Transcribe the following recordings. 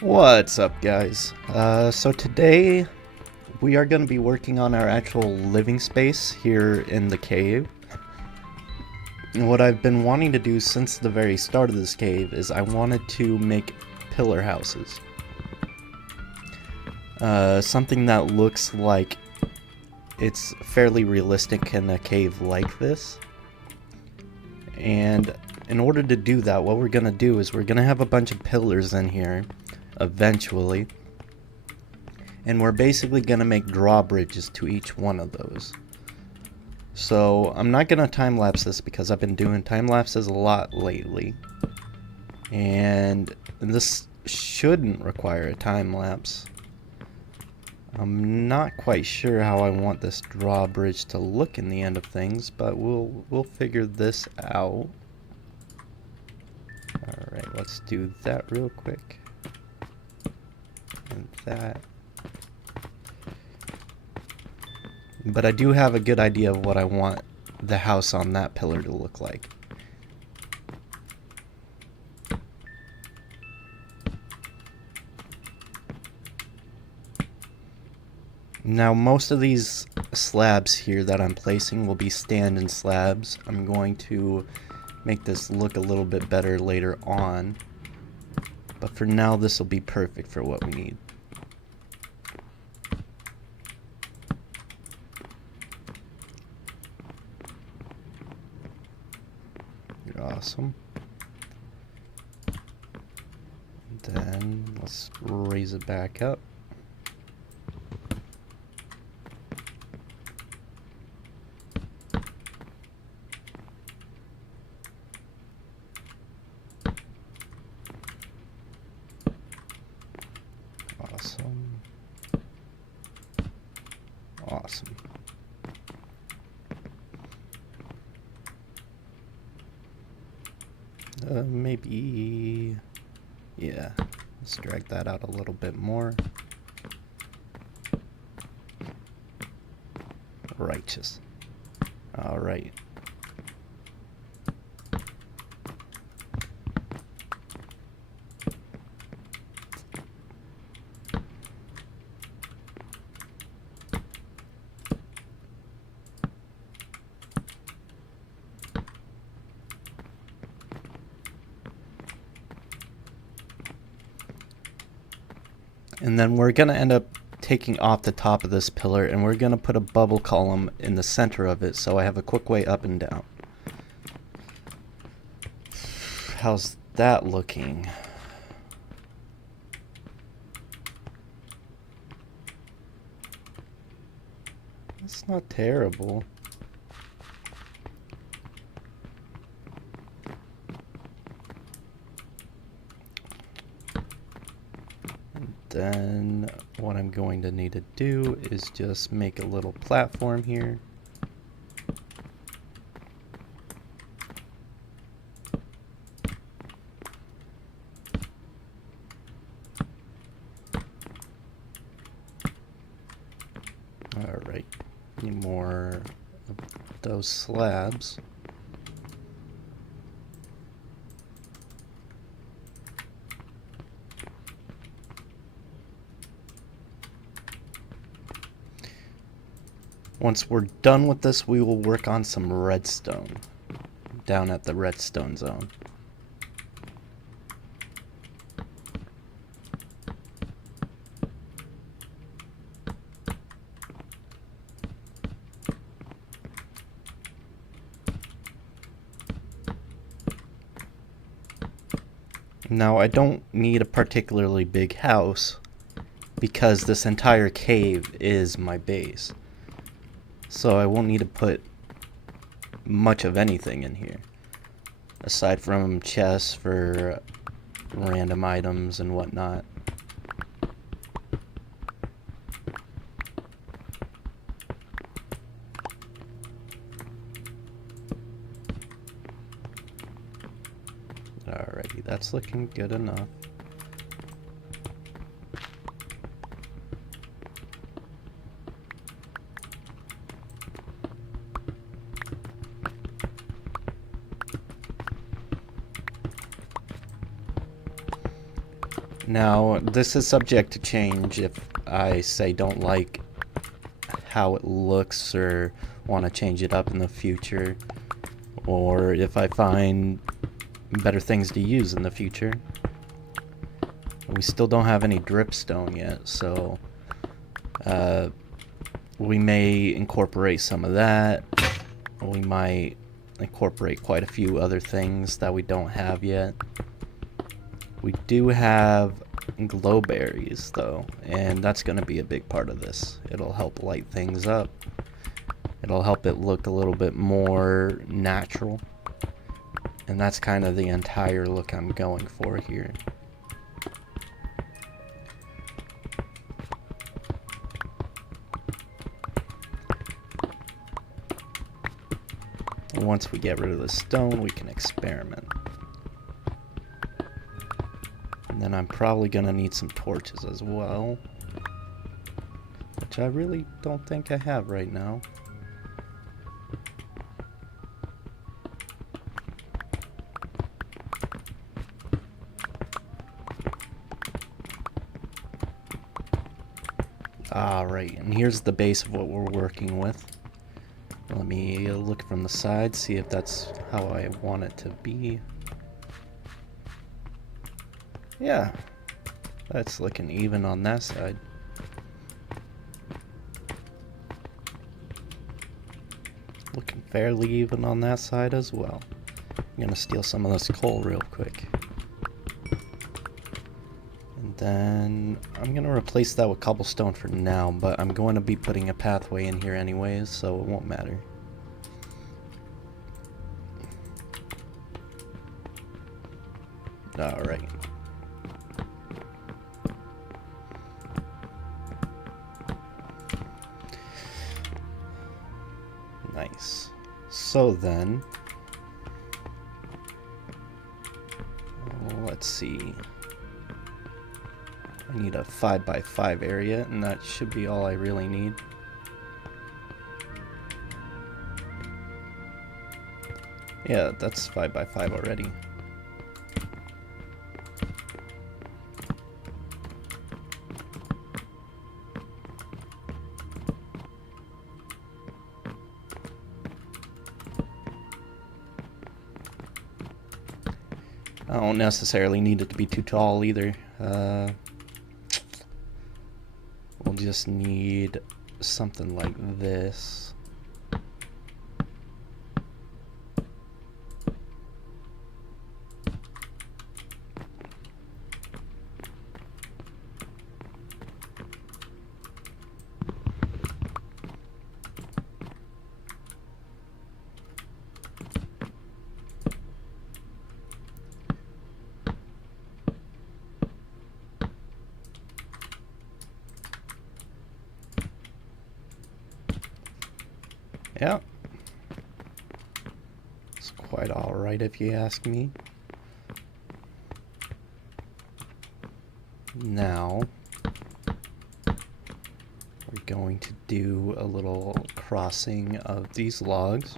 What's up, guys? So today we are going to be working on our actual living space here in the cave. And what I've been wanting to do since the very start of this cave is I wanted to make pillar houses. Something that looks like it's fairly realistic in a cave like this. And in order to do that, what we're going to do is we're going to have a bunch of pillars in here eventually. And we're basically going to make drawbridges to each one of those. So I'm not going to time-lapse this because I've been doing time-lapses a lot lately. And this shouldn't require a time-lapse. I'm not quite sure how I want this drawbridge to look in the end of things, but we'll figure this out. Alright, let's do that real quick. And that. But I do have a good idea of what I want the house on that pillar to look like. Now, most of these slabs here that I'm placing will be stand-in slabs. I'm going to make this look a little bit better later on. But for now, this will be perfect for what we need. Awesome. Then let's raise it back up. Awesome. Awesome. Maybe... yeah, let's drag that out a little bit more. Righteous. Alright. And then we're going to end up taking off the top of this pillar, and we're going to put a bubble column in the center of it so I have a quick way up and down. How's that looking? That's not terrible. Then what I'm going to need to do is just make a little platform here. Alright, need more of those slabs. Once we're done with this, we will work on some redstone down at the redstone zone. Now, I don't need a particularly big house because this entire cave is my base. So I won't need to put much of anything in here, aside from chests for random items and whatnot. Alrighty, that's looking good enough. Now, this is subject to change if I say don't like how it looks or want to change it up in the future, or if I find better things to use in the future. We still don't have any dripstone yet, so we may incorporate some of that. We might incorporate quite a few other things that we don't have yet. We do have glow berries though, and that's going to be a big part of this. It'll help light things up. It'll help it look a little bit more natural. And that's kind of the entire look I'm going for here. Once we get rid of the stone, we can experiment. And then I'm probably gonna need some torches as well, which I really don't think I have right now. Alright, and here's the base of what we're working with. Let me look from the side, see if that's how I want it to be. Yeah, that's looking even on that side. Looking fairly even on that side as well. I'm gonna steal some of this coal real quick. And then I'm gonna replace that with cobblestone for now, but I'm going to be putting a pathway in here anyways, so it won't matter. Alright. Nice. So then, let's see. I need a 5x5 area, and that should be all I really need. Yeah, that's 5x5 already. I don't necessarily need it to be too tall either. We'll just need something like this. Yeah. It's quite alright if you ask me. Now, we're going to do a little crossing of these logs.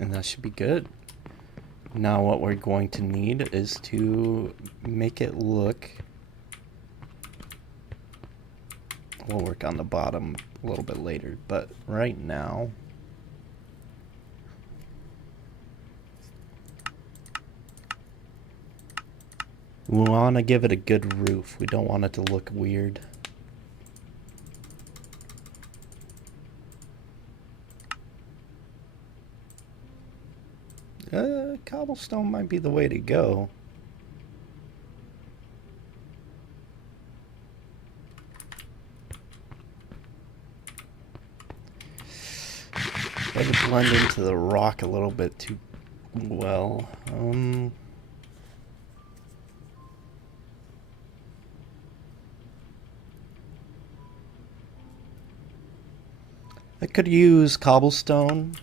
And that should be good. Now what we're going to need is to make it look... We'll work on the bottom a little bit later, but right now... we want to give it a good roof. We don't want it to look weird. Cobblestone might be the way to go. It'll blend into the rock a little bit too well. I could use cobblestone.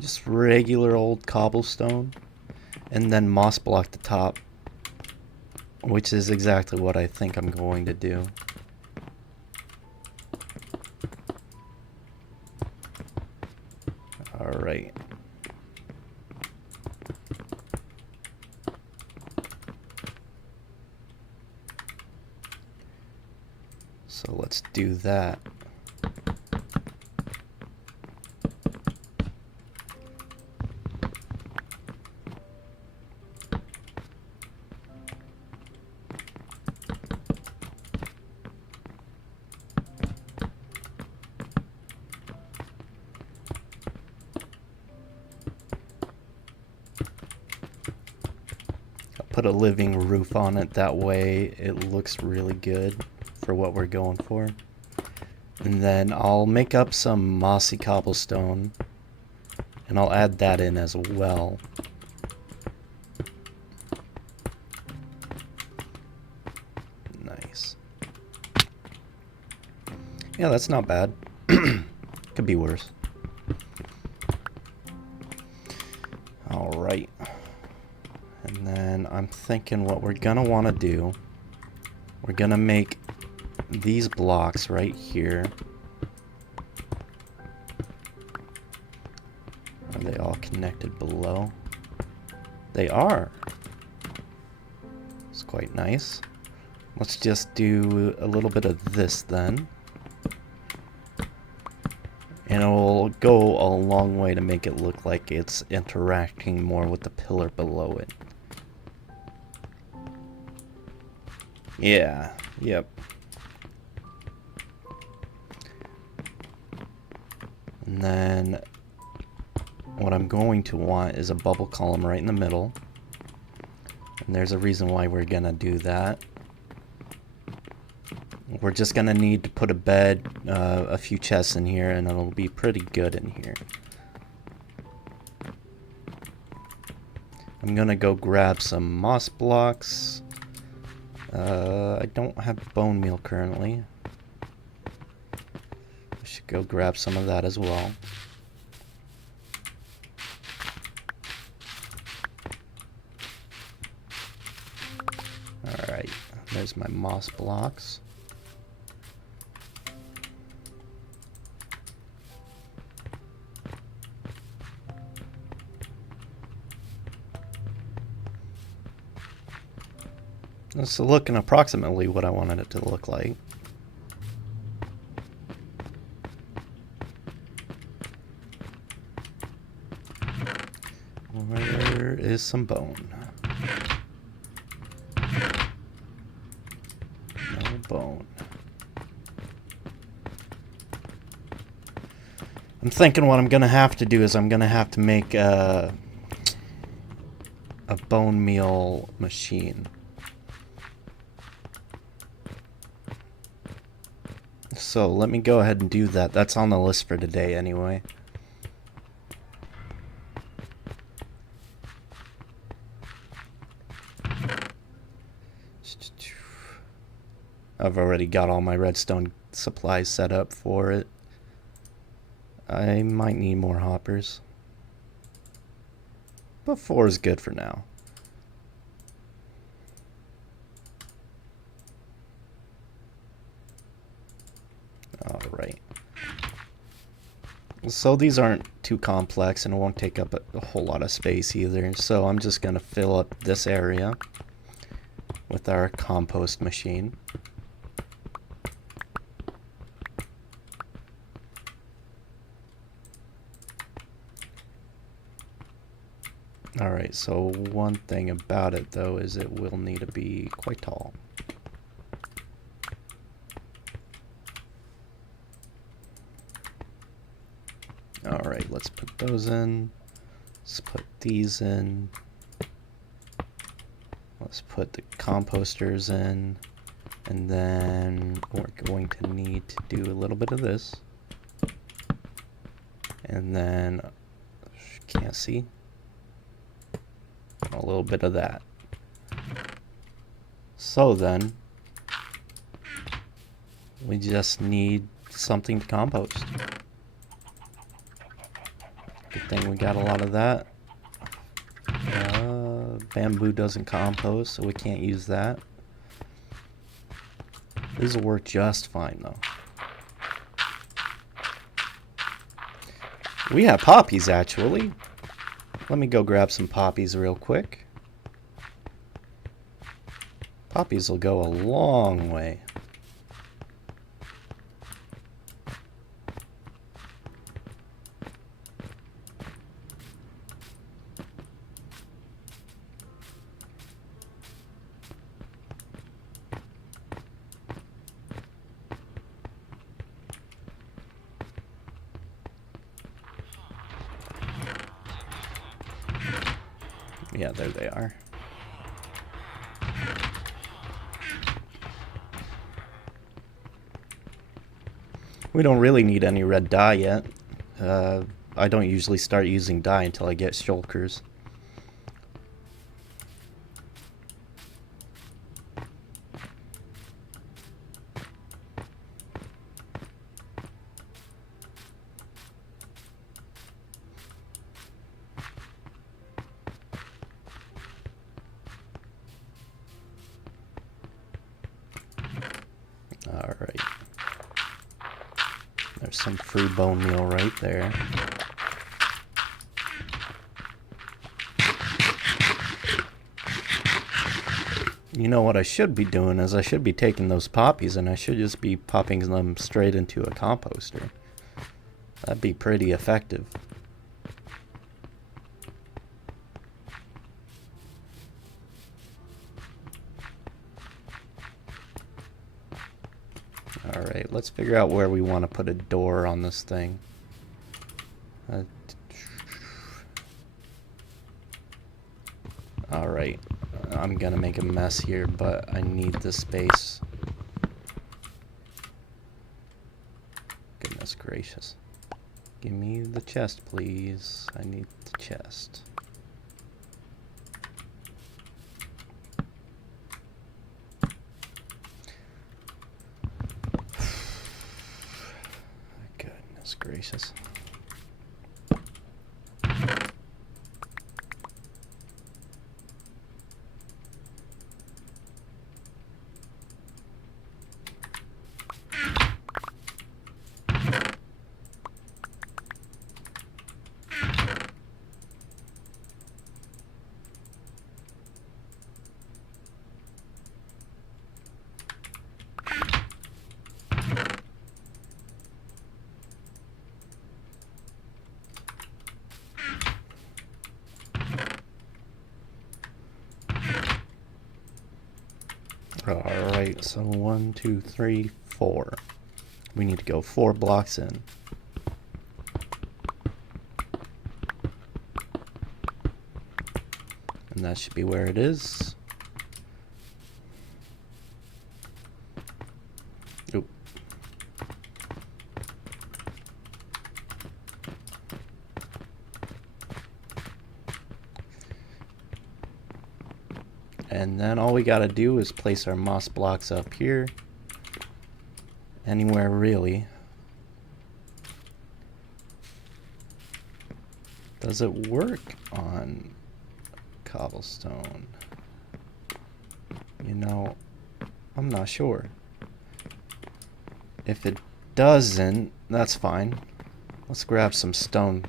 Just regular old cobblestone, and then moss block the top, which is exactly what I think I'm going to do. Alright. So let's do that. Put a living roof on it, that way it looks really good for what we're going for. And then I'll make up some mossy cobblestone and I'll add that in as well. Nice. Yeah, that's not bad. Could be worse. Alright. And then I'm thinking what we're gonna want to do, we're gonna make these blocks right here. Are they all connected below? They are. It's quite nice. Let's just do a little bit of this then. And it'll go a long way to make it look like it's interacting more with the pillar below it. Yeah, yep. And then what I'm going to want is a bubble column right in the middle. And there's a reason why we're gonna do that. We're just gonna need to put a bed, a few chests in here, and it'll be pretty good in here. I'm gonna go grab some moss blocks. I don't have bone meal currently. I should go grab some of that as well. Alright, there's my moss blocks. It's looking approximately what I wanted it to look like. Where is some bone? No bone. I'm thinking what I'm gonna have to do is I'm gonna have to make a bone meal machine. So let me go ahead and do that. That's on the list for today anyway. I've already got all my redstone supplies set up for it. I might need more hoppers, but 4 is good for now. Alright. So these aren't too complex and it won't take up a whole lot of space either. So I'm just going to fill up this area with our compost machine. Alright, so one thing about it though is it will need to be quite tall. Alright, let's put those in. Let's put these in. Let's put the composters in. And then we're going to need to do a little bit of this. And then, can't see, a little bit of that. So then, we just need something to compost. Good thing we got a lot of that. Bamboo doesn't compost, so we can't use that. This will work just fine though. We have poppies, actually. Let me go grab some poppies real quick. Poppies will go a long way. Yeah, there they are. We don't really need any red dye yet. I don't usually start using dye until I get shulkers. Alright. There's some free bone meal right there. You know what I should be doing is I should be taking those poppies and I should just be popping them straight into a composter. That'd be pretty effective. Alright, let's figure out where we want to put a door on this thing. Alright, I'm gonna make a mess here, but I need the space. Goodness gracious. Give me the chest, please. I need the chest. Goodness gracious. Alright, so 1, 2, 3, 4. We need to go 4 blocks in. And that should be where it is. Oop. And then all we gotta do is place our moss blocks up here. Anywhere really. Does it work on cobblestone? You know, I'm not sure. If it doesn't, that's fine. Let's grab some stone.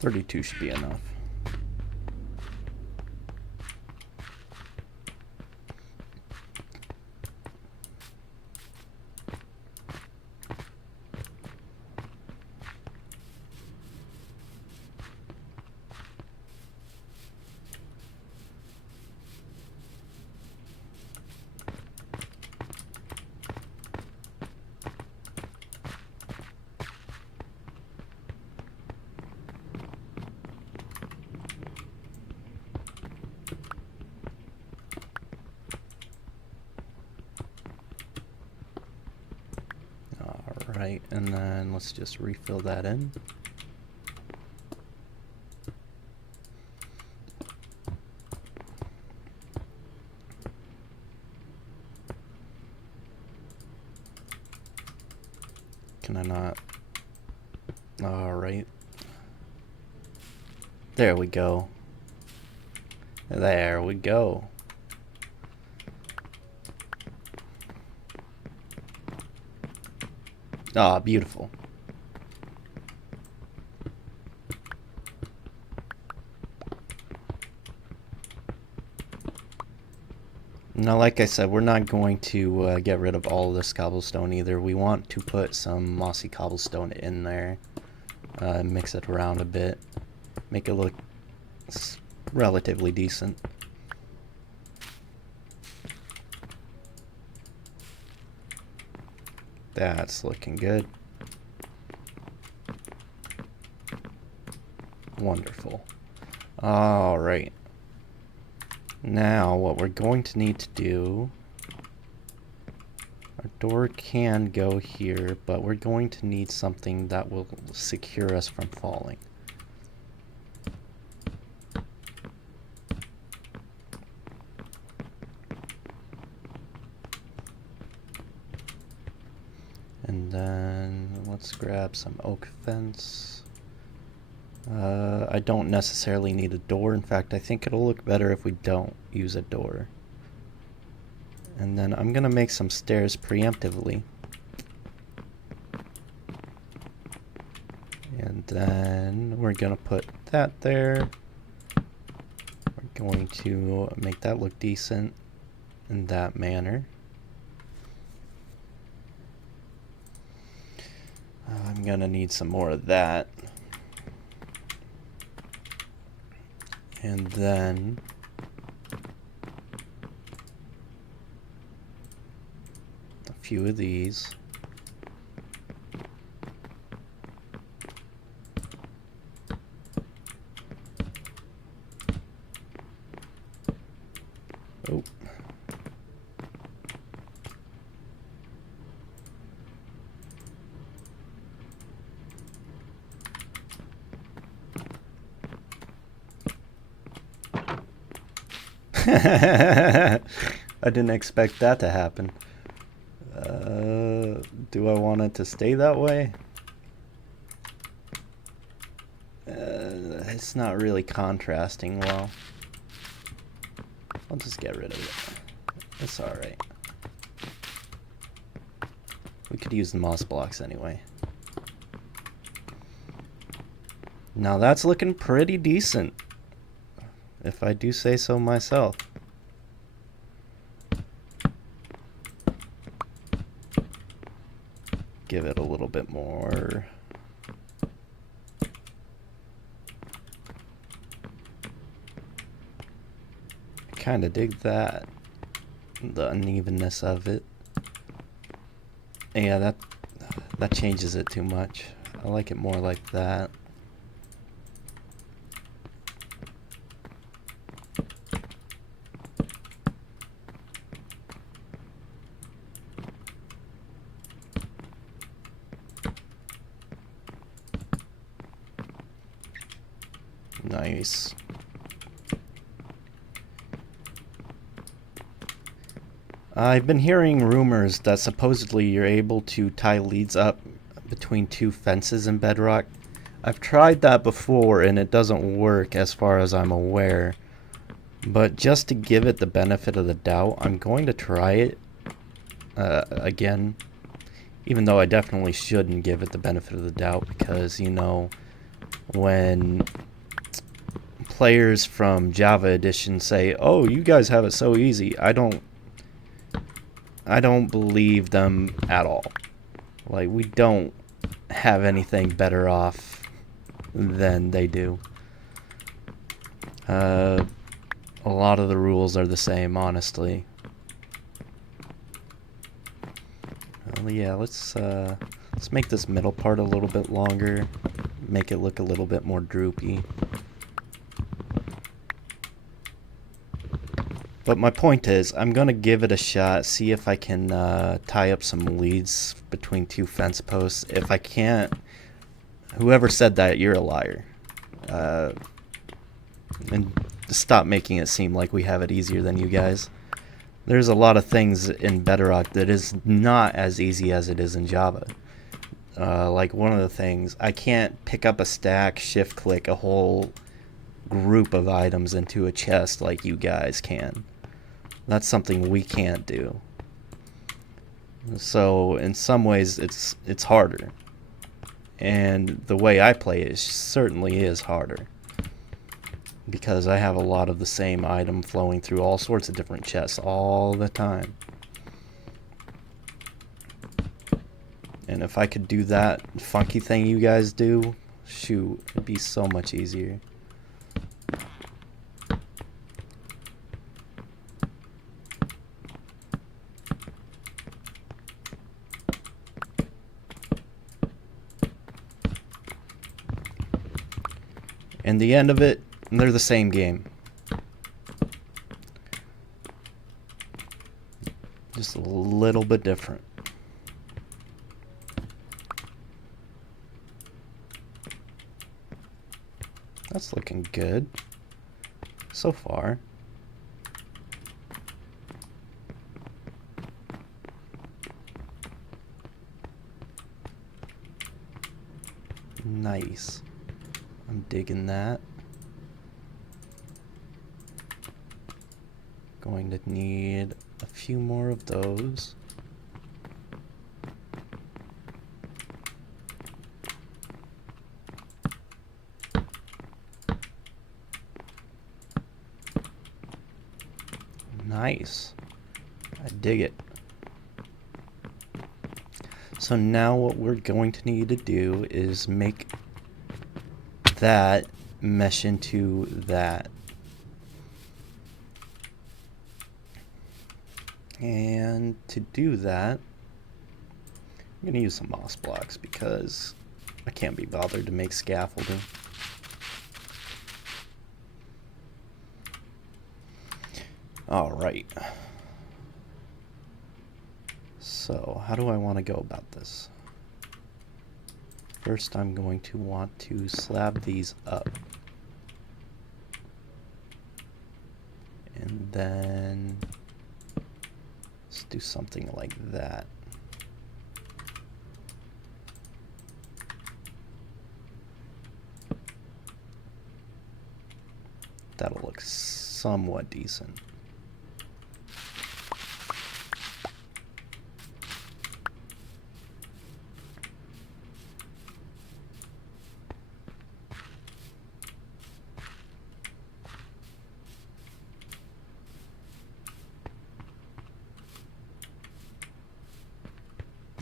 $32 should be enough. Right, and then let's just refill that in. Can I not? Alright. There we go. There we go. Ah, beautiful. Now, like I said, we're not going to get rid of all of this cobblestone either. We want to put some mossy cobblestone in there. Mix it around a bit. Make it look relatively decent. That's looking good. Wonderful. Alright. Now, what we're going to need to do... Our door can go here, but we're going to need something that will secure us from falling. And then let's grab some oak fence. I don't necessarily need a door. In fact, I think it'll look better if we don't use a door. And then I'm gonna make some stairs preemptively. And then we're gonna put that there. We're going to make that look decent in that manner. I'm gonna need some more of that. And then a few of these. Oh. I didn't expect that to happen. Do I want it to stay that way? It's not really contrasting well. I'll just get rid of it. It's alright. We could use the moss blocks anyway. Now that's looking pretty decent, if I do say so myself. Give it a little bit more. I kind of dig that, the unevenness of it. Yeah, that changes it too much. I like it more like that. Nice. I've been hearing rumors that supposedly you're able to tie leads up between two fences in Bedrock. I've tried that before and it doesn't work as far as I'm aware. But just to give it the benefit of the doubt, I'm going to try it again. Even though I definitely shouldn't give it the benefit of the doubt because, you know, when players from Java Edition say, "Oh, you guys have it so easy," I don't believe them at all. Like, we don't have anything better off than they do. A lot of the rules are the same, honestly. Well, yeah, let's make this middle part a little bit longer, make it look a little bit more droopy. But my point is, I'm going to give it a shot, see if I can tie up some leads between two fence posts. If I can't, whoever said that, you're a liar. And stop making it seem like we have it easier than you guys. There's a lot of things in Bedrock that is not as easy as it is in Java. like one of the things, I can't pick up a stack, shift click a whole group of items into a chest like you guys can. That's something we can't do. So in some ways it's harder. And the way I play it certainly is harder. Because I have a lot of the same item flowing through all sorts of different chests all the time. And if I could do that funky thing you guys do, shoot, it'd be so much easier. And the end of it, they're the same game. Just a little bit different. That's looking good so far. Nice. I'm digging that. Going to need a few more of those. Nice. I dig it. So now what we're going to need to do is make that mesh into that. And to do that, I'm going to use some moss blocks because I can't be bothered to make scaffolding. Alright. So, how do I want to go about this? First, I'm going to want to slab these up. And then let's do something like that. That'll look somewhat decent.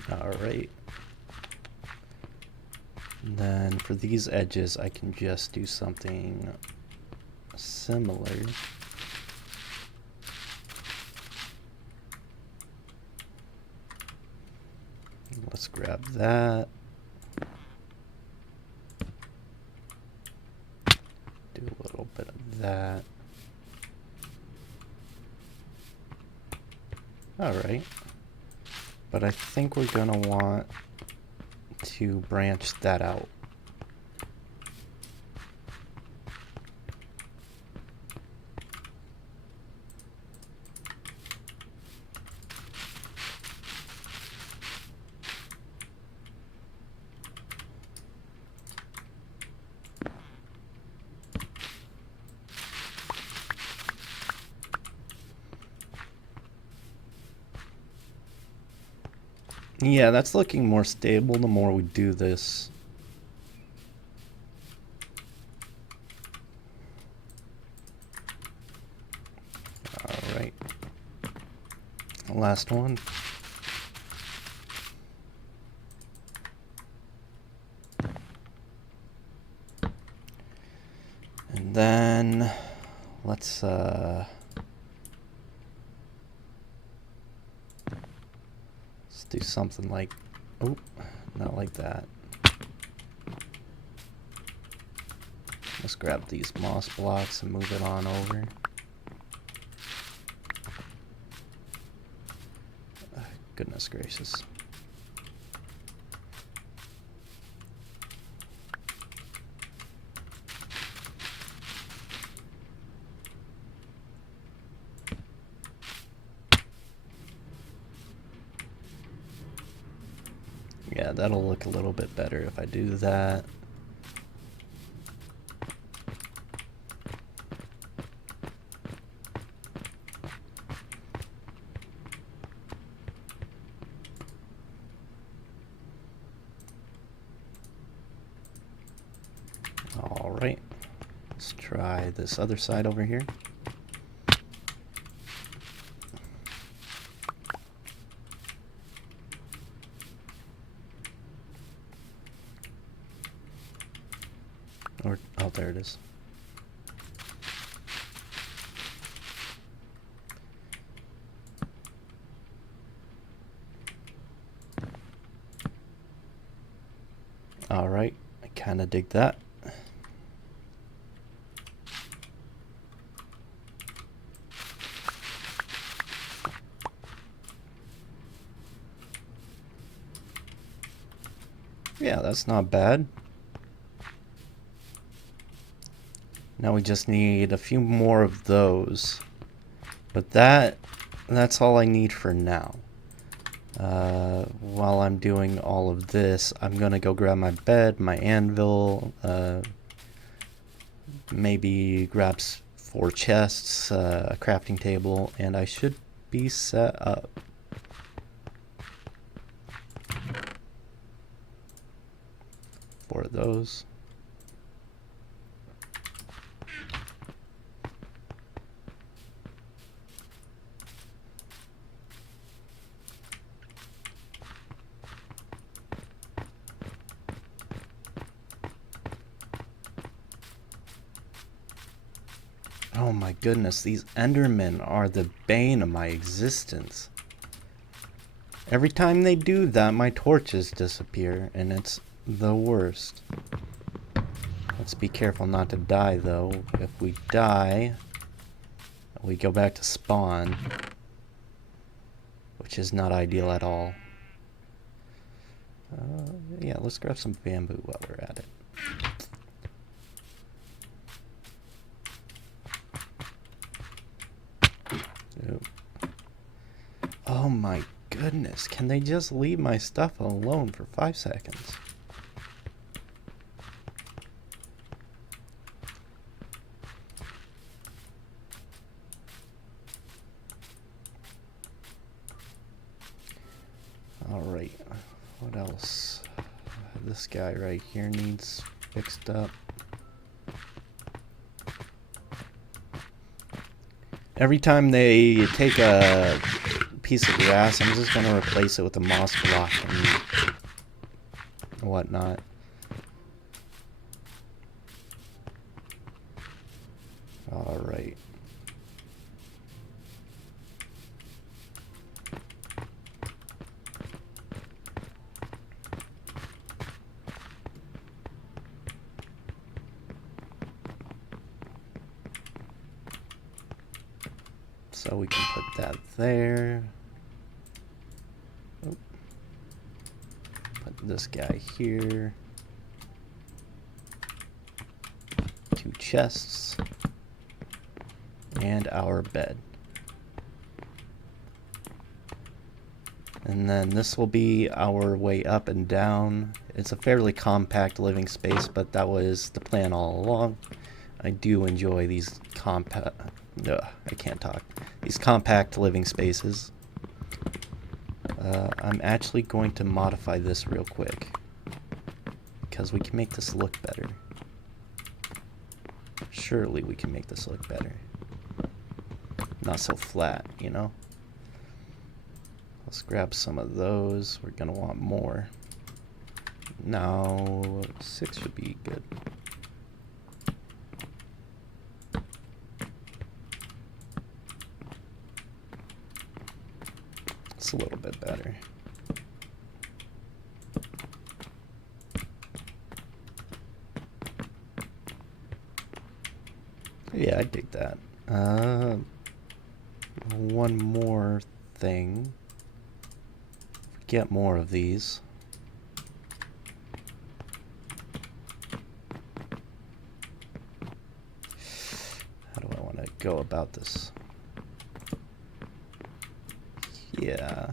Alright. Then for these edges, I can just do something similar. Let's grab that. Do a little bit of that. Alright. But I think we're going to want to branch that out. Yeah, that's looking more stable the more we do this. Alright. Last one. And then let's do something like, oh, not like that. Let's grab these moss blocks and move it on over. Goodness gracious. Yeah, that'll look a little bit better if I do that. Alright, let's try this other side over here. Or, oh, there it is. Alright, I kind of dig that. Yeah, that's not bad. Now we just need a few more of those. But that's all I need for now. While I'm doing all of this, I'm gonna go grab my bed, my anvil, maybe grab 4 chests, a crafting table, and I should be set up. For those. Oh my goodness, these Endermen are the bane of my existence. Every time they do that, my torches disappear, and it's the worst. Let's be careful not to die, though. If we die, we go back to spawn, which is not ideal at all. Yeah, let's grab some bamboo while we're at it. Oh my goodness, can they just leave my stuff alone for 5 seconds? Alright, what else? This guy right here needs fixed up. Every time they take a piece of grass, I'm just going to replace it with a moss block and whatnot. Alright. So we can put that there. Oh. Put this guy here. 2 chests. And our bed. And then this will be our way up and down. It's a fairly compact living space, but that was the plan all along. I do enjoy these I can't talk. These compact living spaces. I'm actually going to modify this real quick, because we can make this look better. Surely we can make this look better. Not so flat, you know? Let's grab some of those. We're gonna want more. No, 6 should be good. It's a little bit better. Yeah, I dig that. One more thing. Get more of these. How do I want to go about this? Yeah.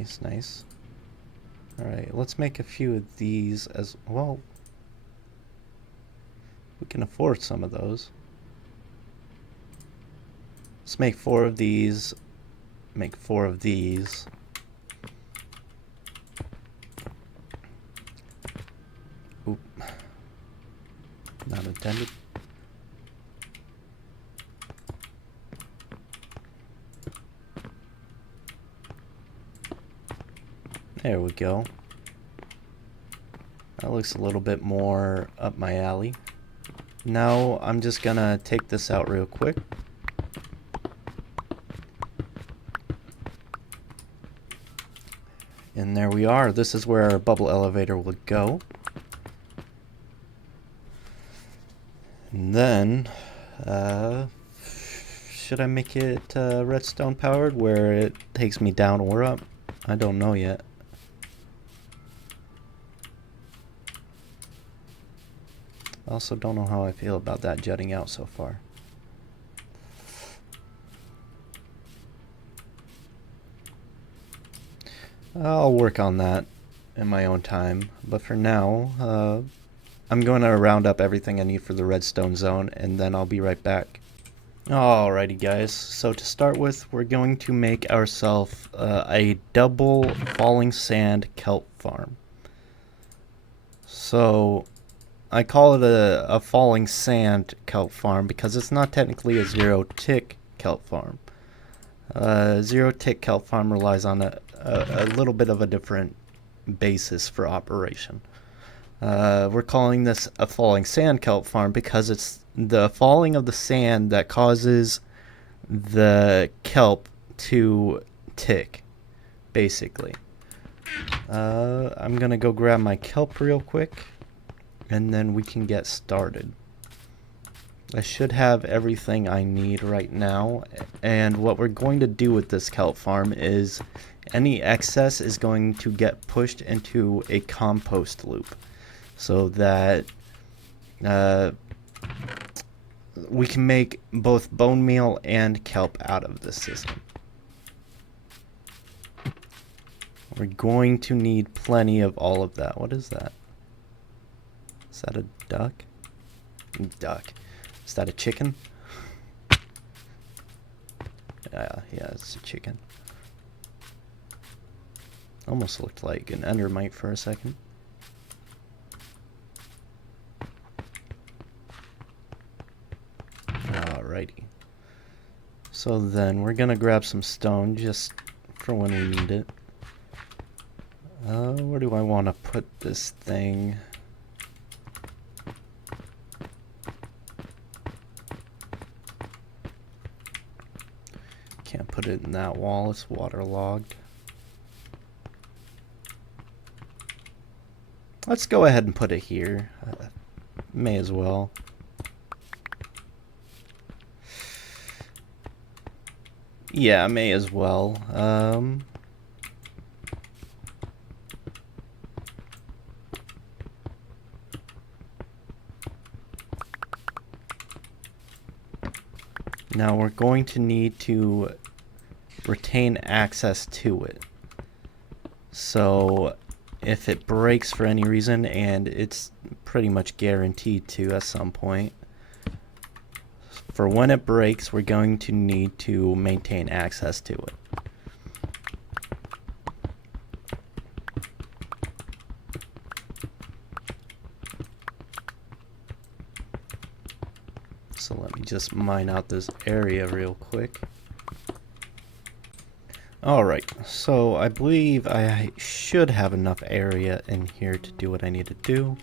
Nice, nice. Alright, let's make a few of these as well. We can afford some of those. Let's make 4 of these. Make 4 of these. Oop. Not intended. There we go. That looks a little bit more up my alley. Now I'm just gonna take this out real quick. And there we are. This is where our bubble elevator would go. And then, should I make it redstone powered where it takes me down or up? I don't know yet. I also don't know how I feel about that jutting out so far. I'll work on that in my own time, but for now, I'm going to round up everything I need for the redstone zone, and then I'll be right back. Alrighty guys, so to start with, we're going to make ourselves a double falling sand kelp farm. So I call it a falling sand kelp farm because it's not technically a zero tick kelp farm. Zero tick kelp farm relies on a little bit of a different basis for operation. We're calling this a falling sand kelp farm because it's the falling of the sand that causes the kelp to tick, basically. I'm gonna go grab my kelp real quick, and then we can get started. I should have everything I need right now, and what we're going to do with this kelp farm is any excess is going to get pushed into a compost loop so that we can make both bone meal and kelp out of this system. We're going to need plenty of all of that. What is that? Is that a duck? Duck. Is that a chicken? Yeah, it's a chicken. Almost looked like an endermite for a second. Alrighty. So then we're gonna grab some stone just for when we need it. Where do I want to put this thing? Can't put it in that wall, it's waterlogged. Let's go ahead and put it here. May as well. Yeah, may as well. Now we're going to need to retain access to it. So if it breaks for any reason, and it's pretty much guaranteed to at some point, for when it breaks, we're going to need to maintain access to it. So let me just mine out this area real quick. Alright, so I believe I should have enough area in here to do what I need to do.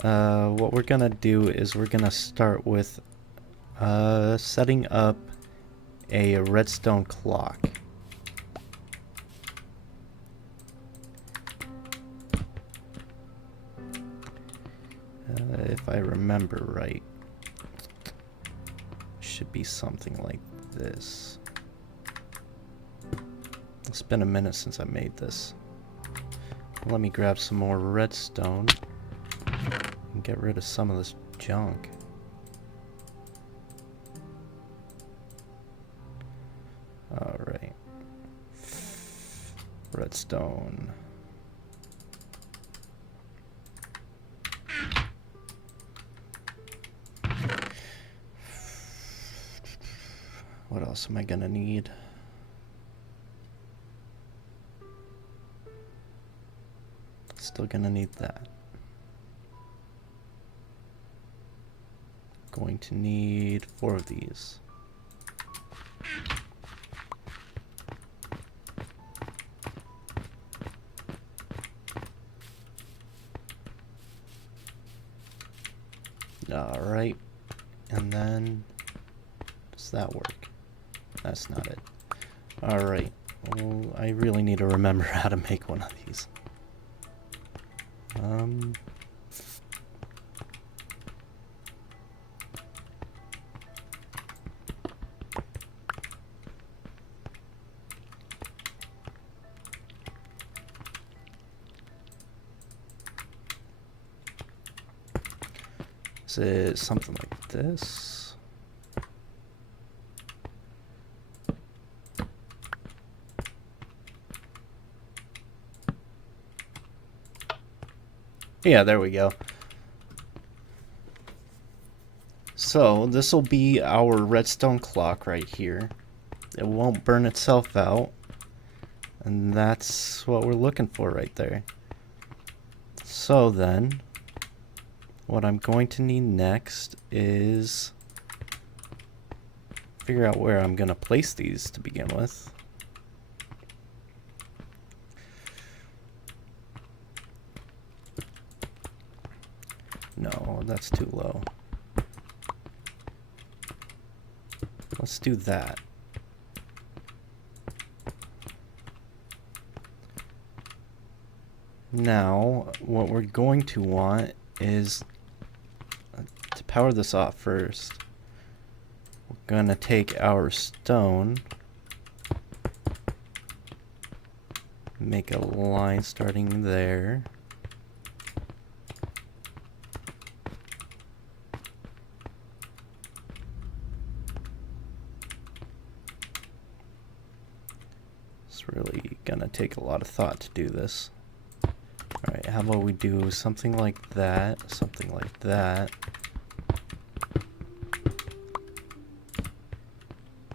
What we're gonna do is we're gonna start with setting up a redstone clock. If I remember right, should be something like this. It's been a minute since I made this. Let me grab some more redstone and get rid of some of this junk. Alright. Redstone. What else am I gonna need? Still gonna need that. Going to need 4 of these. Alright, and then, does that work? That's not it. Alright, well, I really need to remember how to make one of these. Is it something like this? Yeah, there we go. So this will be our redstone clock right here. It won't burn itself out. And that's what we're looking for right there. So then, what I'm going to need next is figure out where I'm going to place these to begin with. No, that's too low. Let's do that. Now, what we're going to want is to power this off first. We're going to take our stone, make a line starting there. It's really going to take a lot of thought to do this. Alright, how about we do something like that, something like that.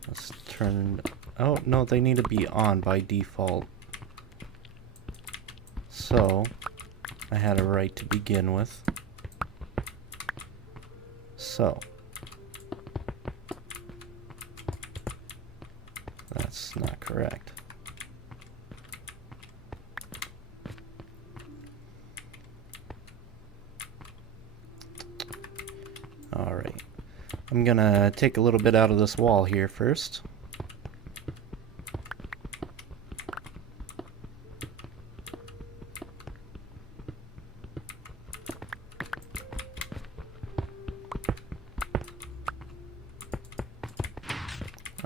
Let's turn... Oh, no, they need to be on by default. So, I had a right to begin with. So. That's not correct. Alright, I'm gonna take a little bit out of this wall here first.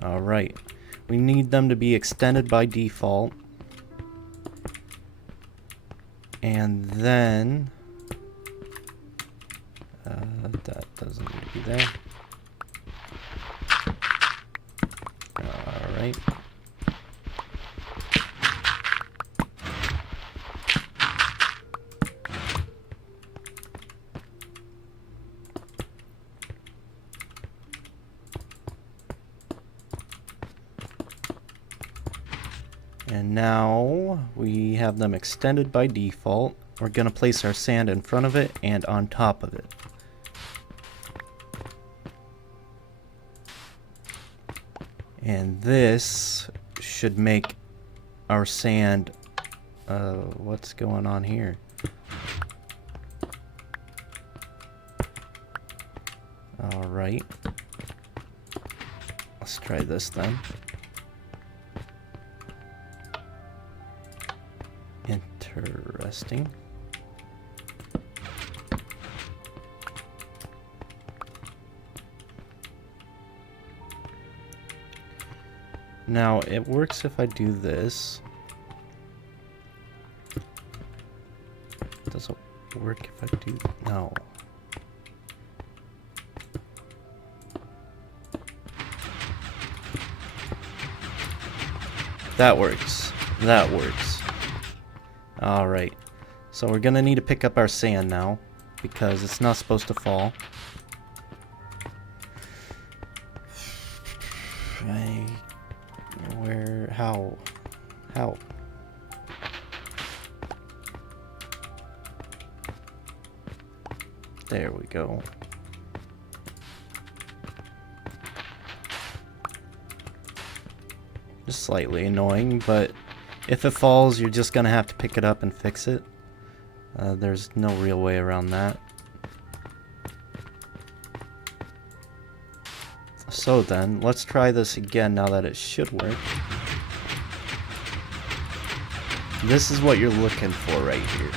Alright, we need them to be extended by default. And then... that doesn't need to be there. Alright. And now we have them extended by default. We're going to place our sand in front of it and on top of it. And this should make our sand... what's going on here? Alright. Let's try this then. Interesting. Now, it works if I do this. Does it work if I do... No. That works. That works. Alright. So we're gonna need to pick up our sand now, because it's not supposed to fall. How? How? There we go. Just slightly annoying, but if it falls, you're just gonna have to pick it up and fix it. There's no real way around that. So then, let's try this again now that it should work. This is what you're looking for right here.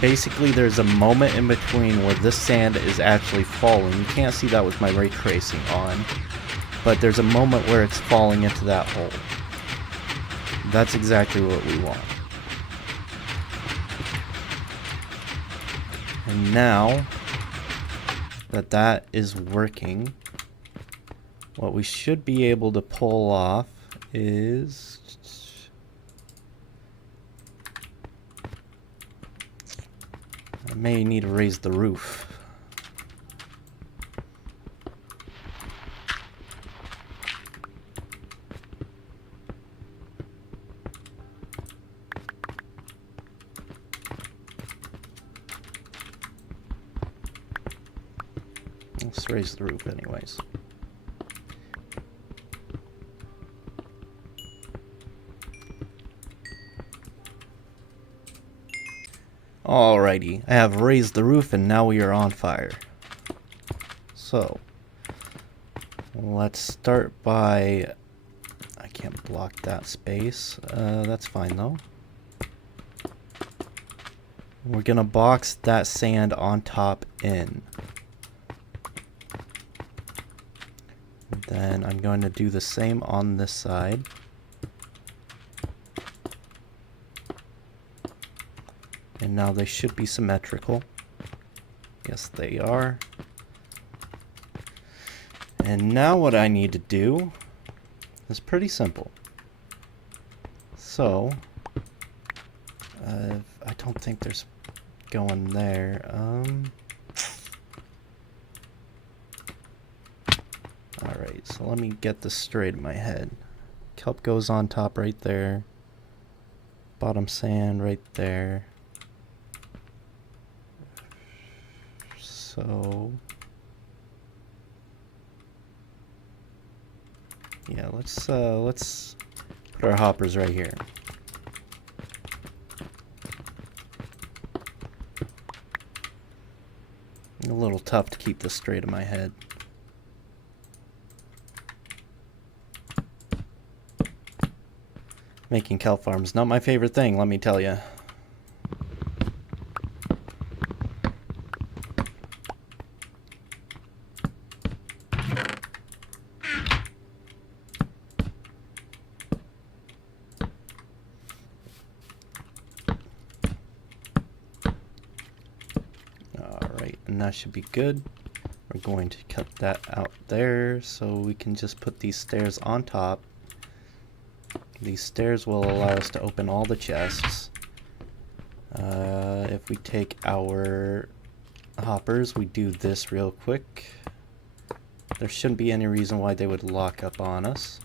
Basically, there's a moment in between where this sand is actually falling. You can't see that with my ray tracing on, but there's a moment where it's falling into that hole. That's exactly what we want. And now that that is working, what we should be able to pull off is... I may need to raise the roof. Let's raise the roof anyways. Alrighty, I have raised the roof and now we are on fire. So, let's start by... I can't block that space. That's fine though. We're gonna box that sand on top in. Then I'm going to do the same on this side. And now they should be symmetrical. Yes, they are. And now what I need to do is pretty simple. So, I don't think there's going there. Alright, so let me get this straight in my head. Kelp goes on top right there. Bottom sand right there. So yeah, let's put our hoppers right here. A little tough to keep this straight in my head. Making kelp farms, not my favorite thing, let me tell you. Alright, and that should be good. We're going to cut that out there so we can just put these stairs on top. These stairs will allow us to open all the chests. If we take our hoppers, we do this real quick. There shouldn't be any reason why they would lock up on us.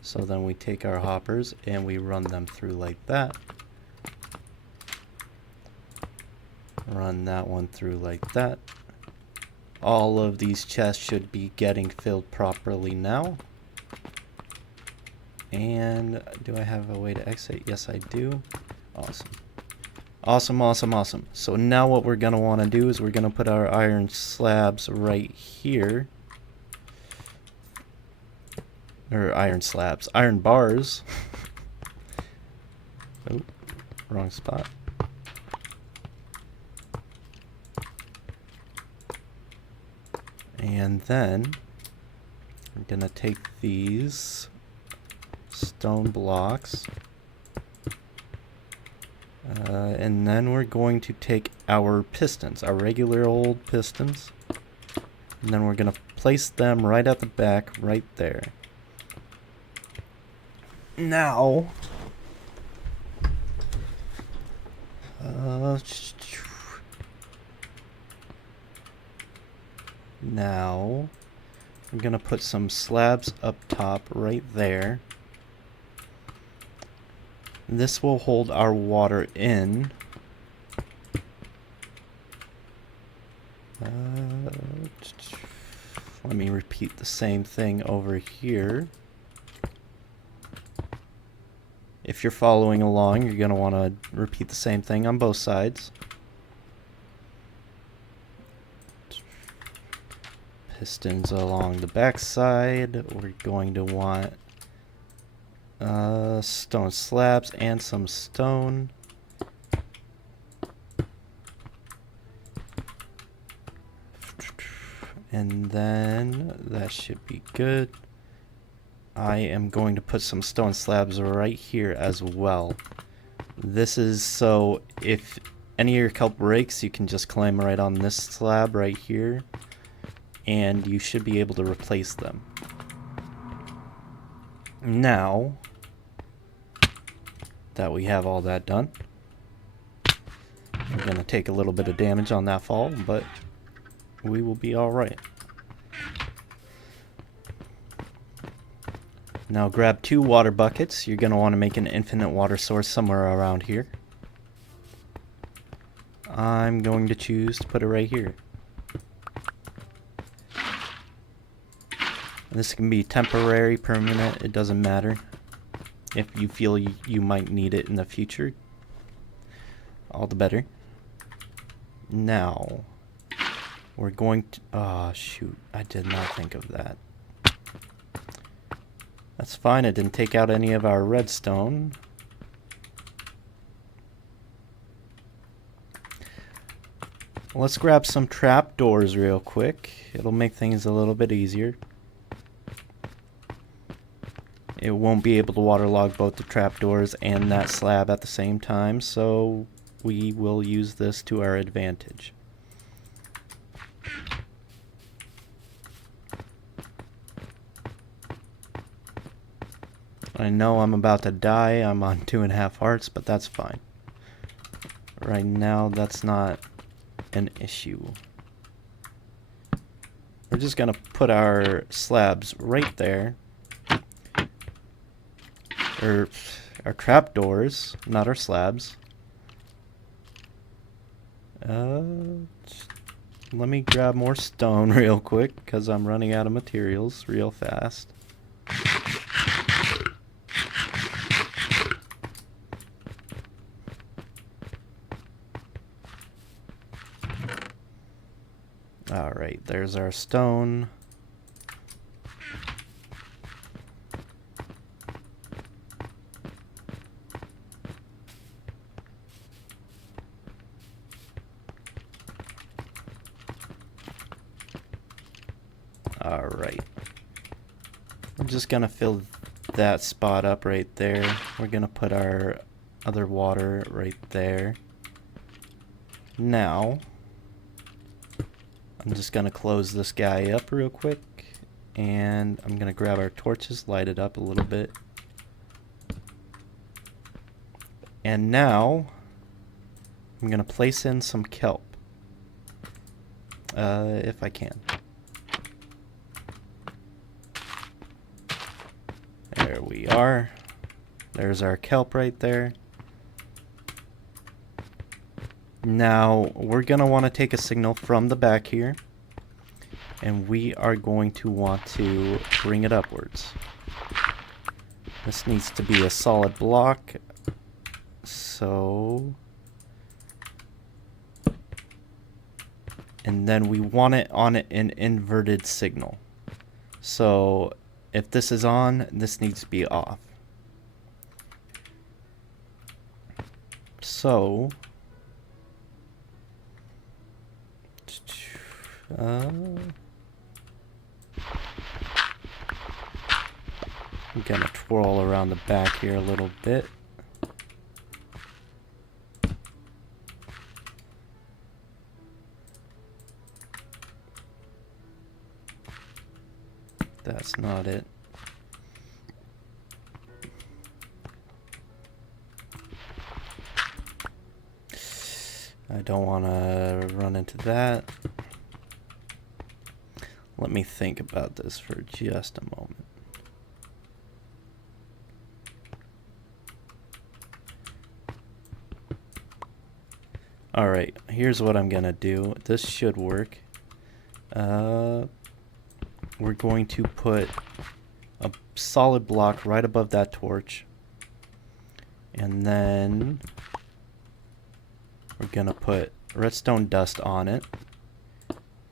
So then we take our hoppers and we run them through like that. Run that one through like that. All of these chests should be getting filled properly now. And do I have a way to exit? Yes, I do. Awesome. Awesome, awesome, awesome. So now what we're going to want to do is we're going to put our iron slabs right here. Or iron slabs. Iron bars. Oh, wrong spot. And then we're going to take these stone blocks and then we're going to take our pistons, our regular old pistons, and then we're going to place them right at the back right there. Now Now, I'm gonna put some slabs up top right there. This will hold our water in. Let me repeat the same thing over here. If you're following along, you're going to want to repeat the same thing on both sides. Pistons along the back side. We're going to want stone slabs and some stone. And then that should be good. I am going to put some stone slabs right here as well. This is so if any of your kelp breaks, you can just climb right on this slab right here, and you should be able to replace them. Now that we have all that done, we're going to take a little bit of damage on that fall, but we will be alright. Now grab 2 water buckets. You're going to want to make an infinite water source somewhere around here. I'm going to choose to put it right here. This can be temporary, permanent, it doesn't matter. If you feel you might need it in the future, all the better. Now, we're going to... Oh, shoot. I did not think of that. That's fine. It didn't take out any of our redstone. Let's grab some trapdoors real quick. It'll make things a little bit easier. It won't be able to waterlog both the trapdoors and that slab at the same time, so we will use this to our advantage. I know I'm about to die. I'm on 2.5 hearts, but that's fine. Right now, that's not an issue. We're just gonna put our slabs right there. Or our trapdoors, not our slabs. Let me grab more stone real quick, because I'm running out of materials real fast. Alright, there's our stone. Alright. We're just gonna fill that spot up right there. We're gonna put our other water right there. Now, I'm just gonna close this guy up real quick, and I'm gonna grab our torches, light it up a little bit. And now, I'm gonna place in some kelp. If I can. There we are. There's our kelp right there. Now, we're going to want to take a signal from the back here, and we are going to want to bring it upwards. This needs to be a solid block, so... And then we want it on an inverted signal. So, if this is on, this needs to be off. So... I'm gonna twirl around the back here a little bit. That's not it. don't want to run into that. Let me think about this for just a moment. Alright, here's what I'm gonna do. This should work. We're going to put a solid block right above that torch. And then we're gonna put redstone dust on it.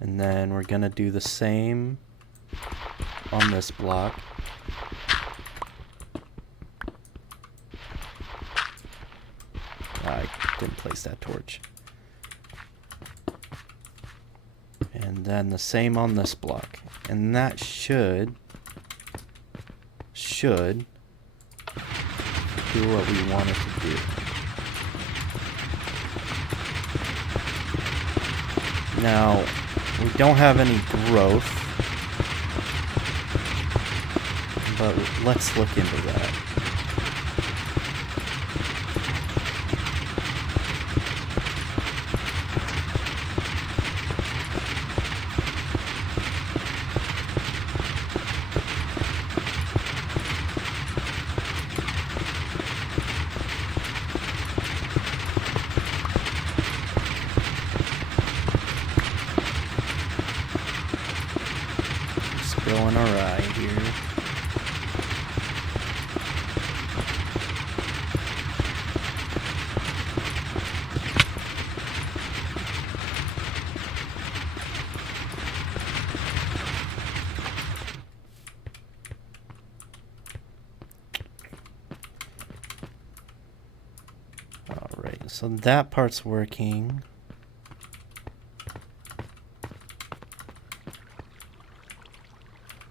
And then we're gonna do the same on this block. I didn't place that torch. And then the same on this block. And that should do what we want it to do. Now, we don't have any growth, but let's look into that. Going alright here. Alright, so that part's working.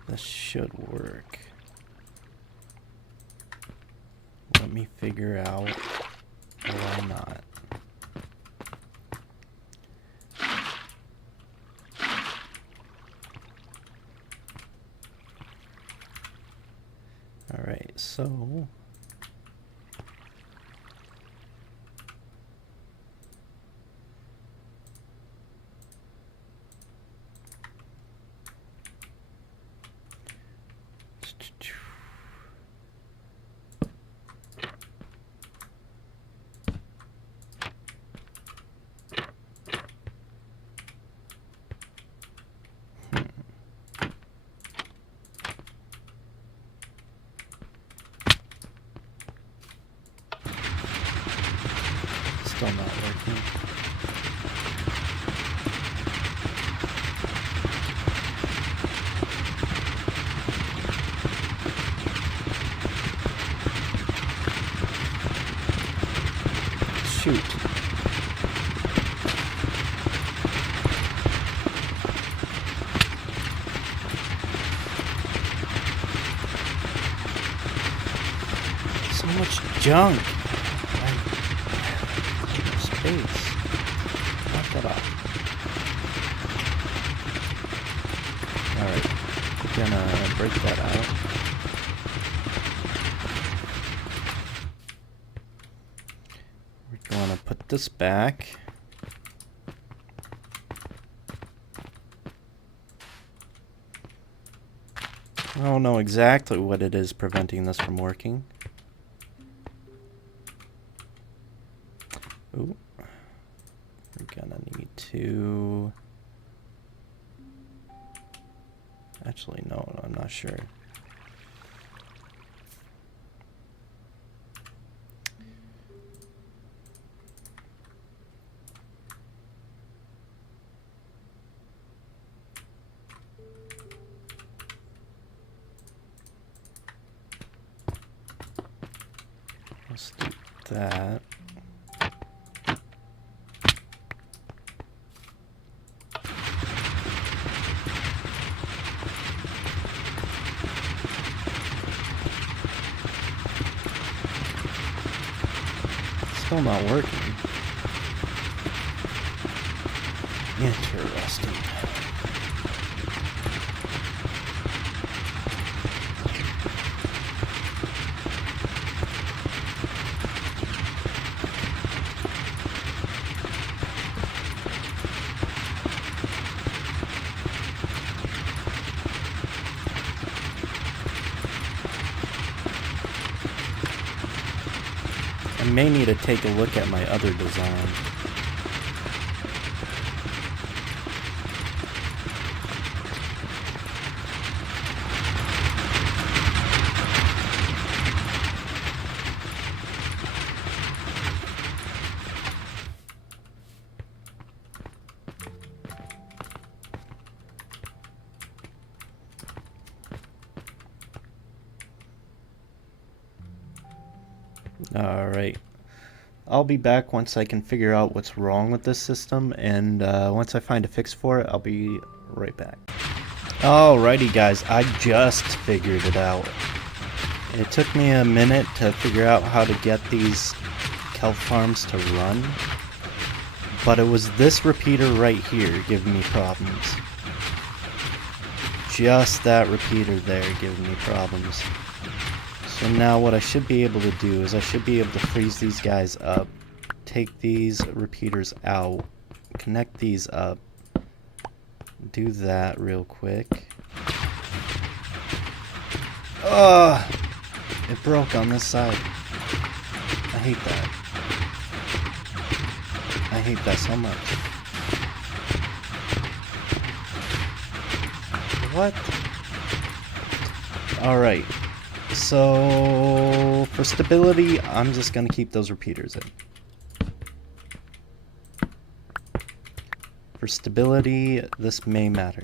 This should work. Let me figure out why not. Alright, so still not working. Shoot. So much junk. Space. Knock that off. Alright. We're gonna break that out. We're gonna put this back. I don't know exactly what it is preventing this from working. Ooh. We're gonna need to... Actually, no, I'm not sure. Let's do that. Still not working. Interesting. may need to take a look at my other design. Alright. I'll be back once I can figure out what's wrong with this system, and once I find a fix for it, I'll be right back. Alrighty guys, I just figured it out. It took me a minute to figure out how to get these kelp farms to run, but it was this repeater right here giving me problems. Just that repeater there giving me problems. So now what I should be able to do is I should be able to freeze these guys up, take these repeaters out, connect these up, do that real quick. Ugh! It broke on this side. I hate that. I hate that so much. What? Alright. So, for stability, I'm just going to keep those repeaters in. For stability, this may matter.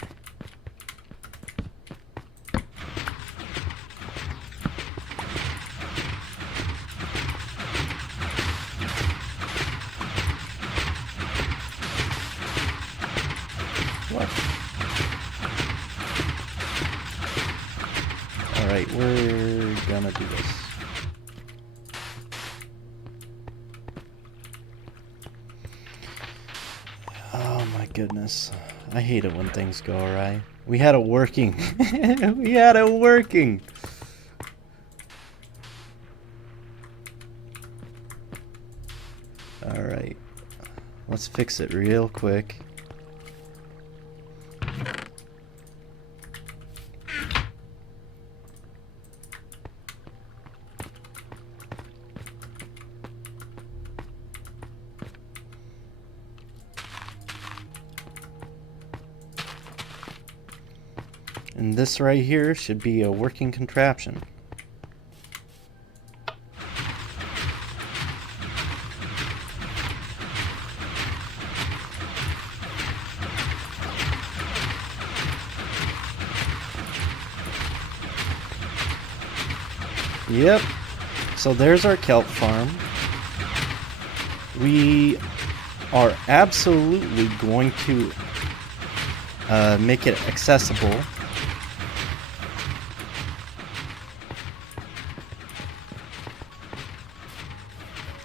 What? Alright, we're gonna do this. Oh my goodness. I hate it when things go awry. We had it working. We had it working. Alright. Let's fix it real quick. And this right here should be a working contraption. Yep. So there's our kelp farm. We are absolutely going to make it accessible.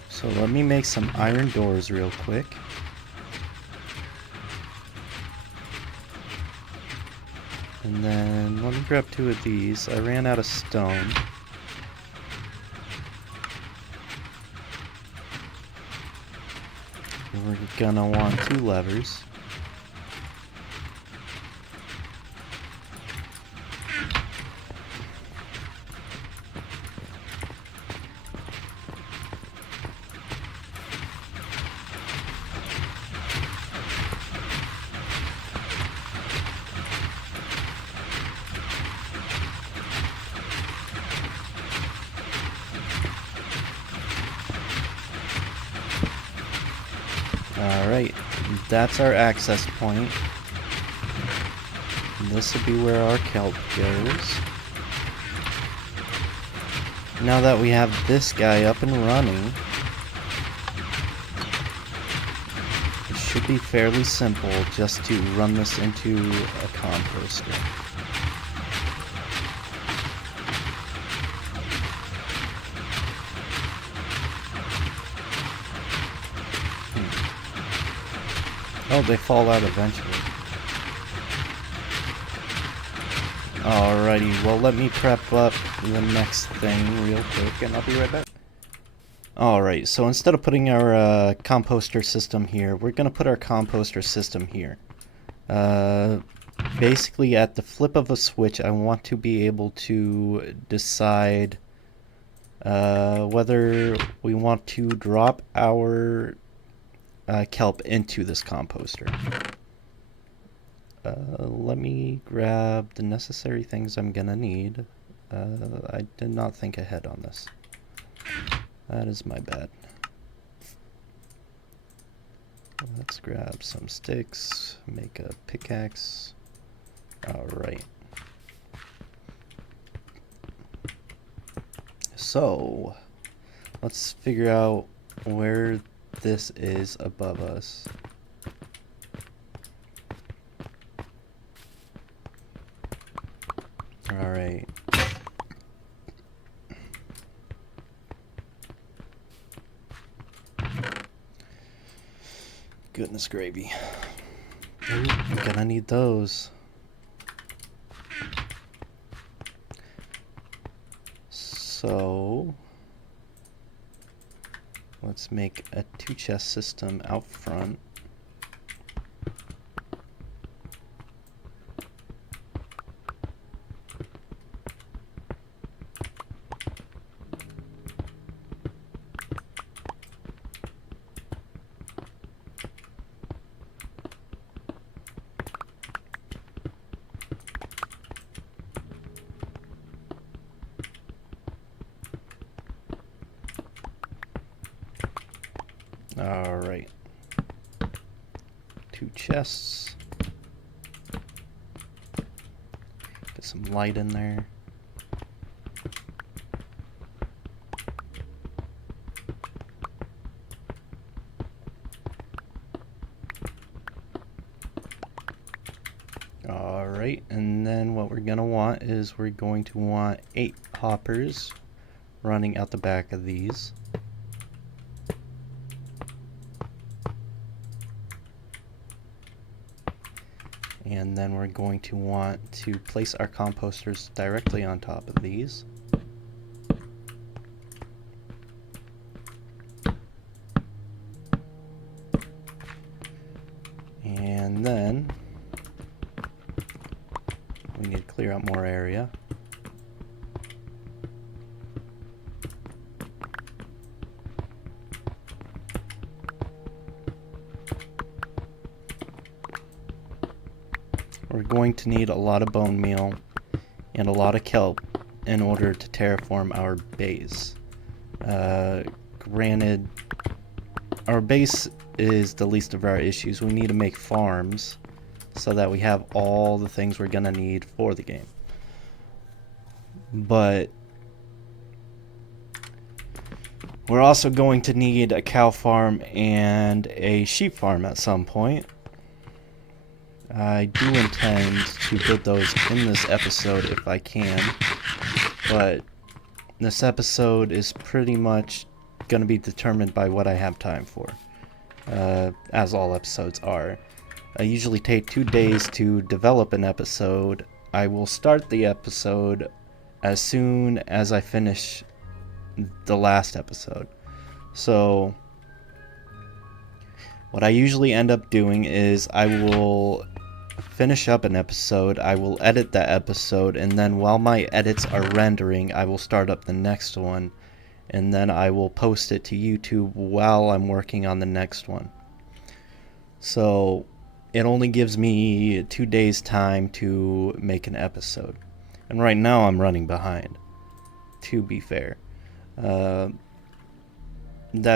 So let me make some iron doors real quick. And then let me grab 2 of these. I ran out of stone. And we're gonna want 2 levers. Alright, that's our access point. And this will be where our kelp goes. Now that we have this guy up and running, it should be fairly simple just to run this into a composter. Oh, they fall out eventually. Alrighty, well let me prep up the next thing real quick and I'll be right back. Alright, so instead of putting our composter system here, we're going to put our composter system here. Basically at the flip of a switch, I want to be able to decide whether we want to drop our kelp into this composter. Let me grab the necessary things I'm gonna need. I did not think ahead on this. That is my bad. Let's grab some sticks, make a pickaxe. Alright. So, let's figure out where this is above us. Alright. Goodness gravy. Ooh, I'm gonna need those. So, let's make a 2-chest system out front. Alright. 2 chests. Get some light in there. Alright, and then what we're going to want is we're going to want 8 hoppers running out the back of these. And then we're going to want to place our composters directly on top of these. And then we need to clear out more area. We're going to need a lot of bone meal and a lot of kelp in order to terraform our base. Granted, our base is the least of our issues. We need to make farms so that we have all the things we're gonna need for the game. But we're also going to need a cow farm and a sheep farm at some point. I do intend to build those in this episode if I can, but this episode is pretty much going to be determined by what I have time for, as all episodes are. I usually take 2 days to develop an episode. I will start the episode as soon as I finish the last episode. So what I usually end up doing is I will finish up an episode, I will edit that episode, and then while my edits are rendering, I will start up the next one, and then I will post it to YouTube while I'm working on the next one. So it only gives me 2 days time to make an episode. And right now I'm running behind, to be fair. That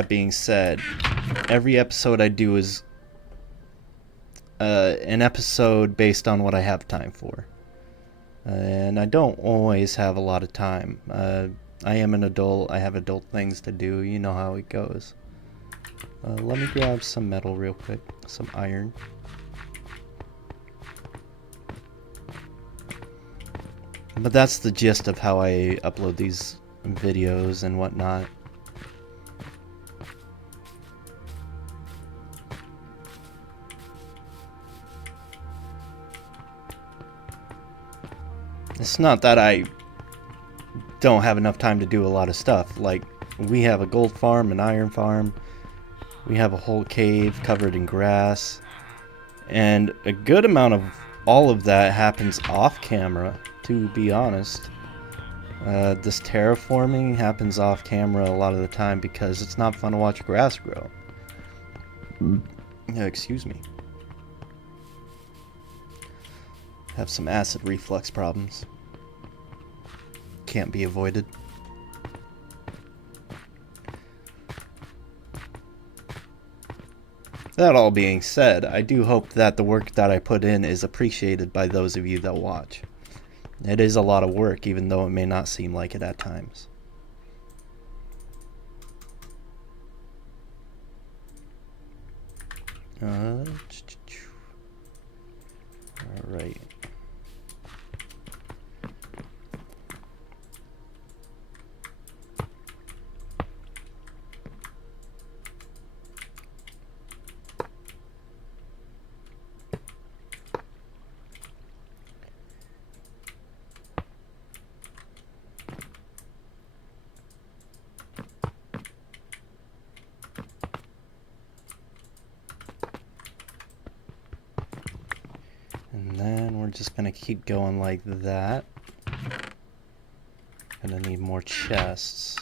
being said, every episode I do is an episode based on what I have time for. And I don't always have a lot of time. I am an adult, I have adult things to do, you know how it goes. Let me grab some metal real quick, some iron. But that's the gist of how I upload these videos and whatnot. It's not that I don't have enough time to do a lot of stuff. Like, we have a gold farm, an iron farm. We have a whole cave covered in grass. And a good amount of all of that happens off camera, to be honest. This terraforming happens off camera a lot of the time because it's not fun to watch grass grow. Yeah, excuse me. Have some acid reflux problems. Can't be avoided. That all being said, I do hope that the work that I put in is appreciated by those of you that watch. It is a lot of work, even though it may not seem like it at times. Alright. And then we're just gonna keep going like that. Gonna need more chests.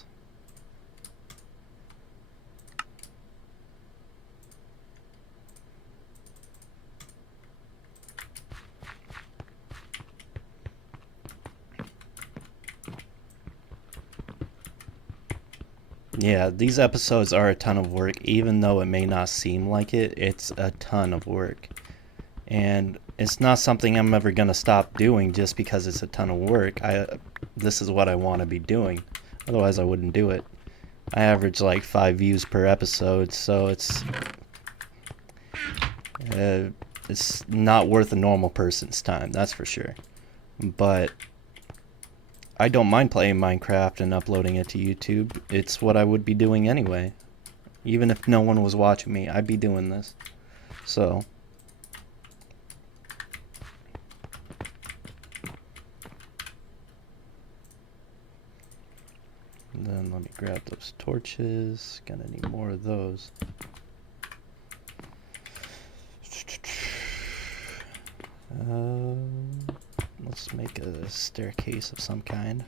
Yeah, these episodes are a ton of work, even though it may not seem like it. It's a ton of work. And it's not something I'm ever going to stop doing just because it's a ton of work. This is what I want to be doing. Otherwise, I wouldn't do it. I average like 5 views per episode, so it's not worth a normal person's time, that's for sure. But I don't mind playing Minecraft and uploading it to YouTube. It's what I would be doing anyway. Even if no one was watching me, I'd be doing this. So then let me grab those torches. Gonna need more of those. Let's make a staircase of some kind.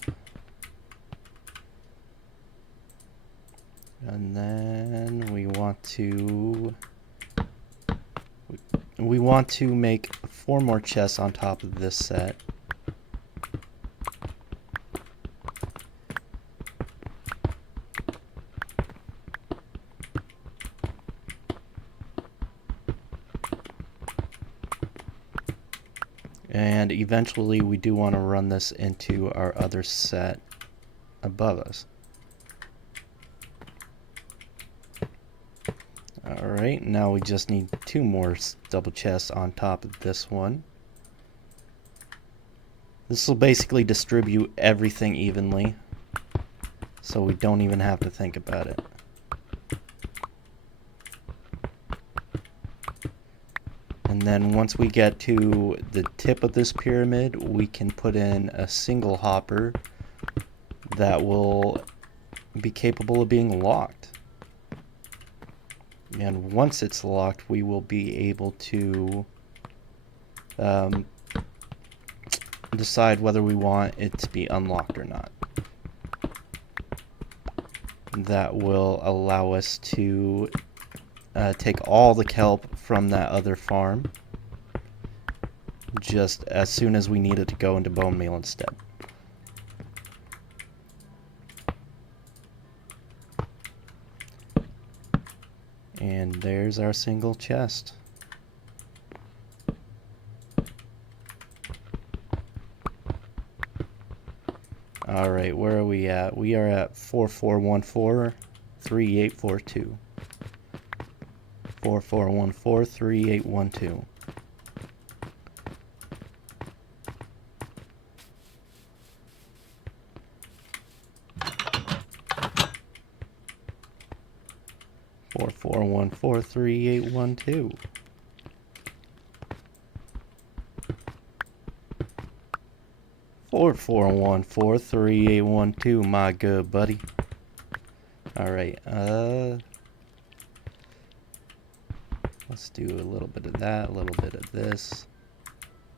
And then we want to make 4 more chests on top of this set. And eventually we do want to run this into our other set above us. Alright, now we just need 2 more double chests on top of this one. This will basically distribute everything evenly, so we don't even have to think about it. And then once we get to the tip of this pyramid, we can put in a single hopper that will be capable of being locked. And once it's locked, we will be able to decide whether we want it to be unlocked or not. That will allow us to take all the kelp from that other farm just as soon as we need it to go into bone meal instead. And there's our single chest. Alright, where are we at? We are at 44143842. 44143812. Four four one four 3812. Four 3812, my good buddy. Alright, let's do a little bit of that, a little bit of this.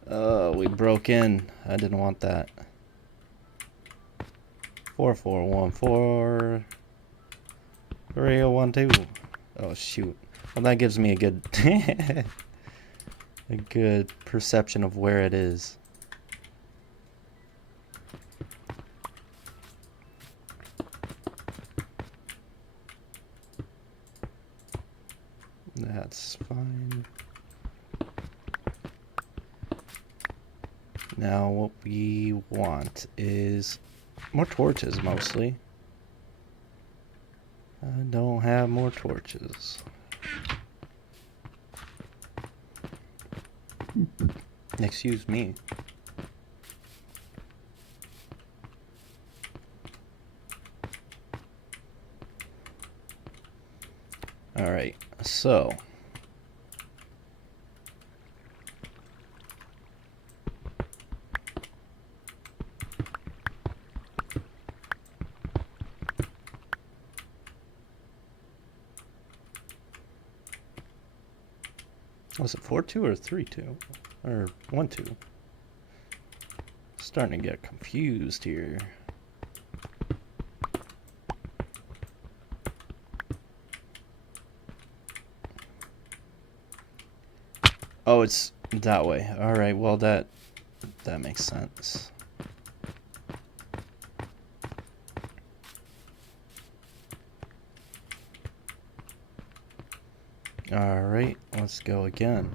Oh, we broke in. I didn't want that. 4414 3012. Oh shoot. Well, that gives me a good a good perception of where it is. That's fine. Now what we want is more torches mostly. I don't have more torches. Excuse me. Alright, so was it 4-2 or 3-2? Or 1-2? Starting to get confused here. Oh, it's that way. Alright, well that makes sense. Alright, let's go again.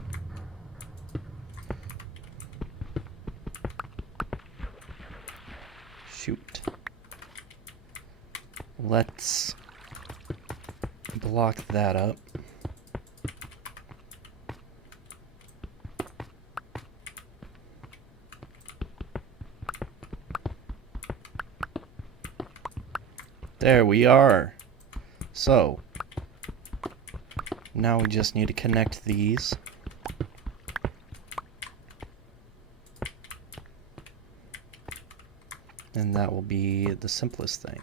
Shoot. Let's block that up. There we are. So, now we just need to connect these. And that will be the simplest thing.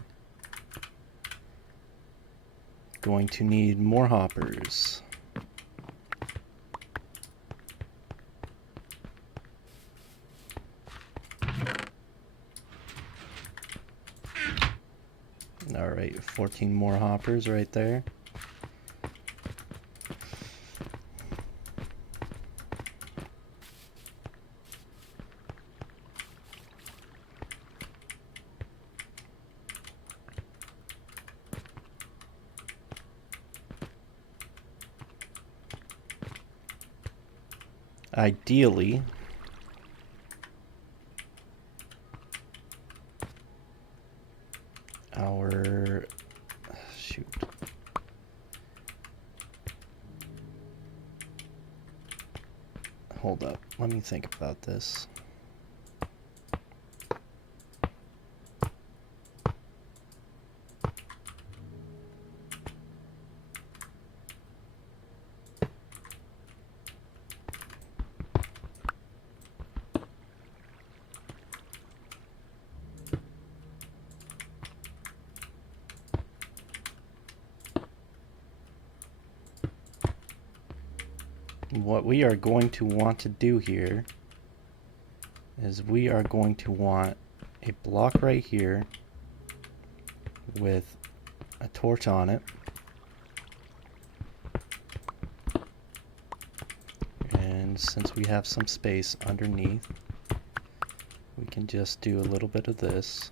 Going to need more hoppers. Alright, 14 more hoppers right there. Ideally, shoot. Hold up, let me think about this. What we are going to want to do here is we are going to want a block right here with a torch on it. And since we have some space underneath, we can just do a little bit of this.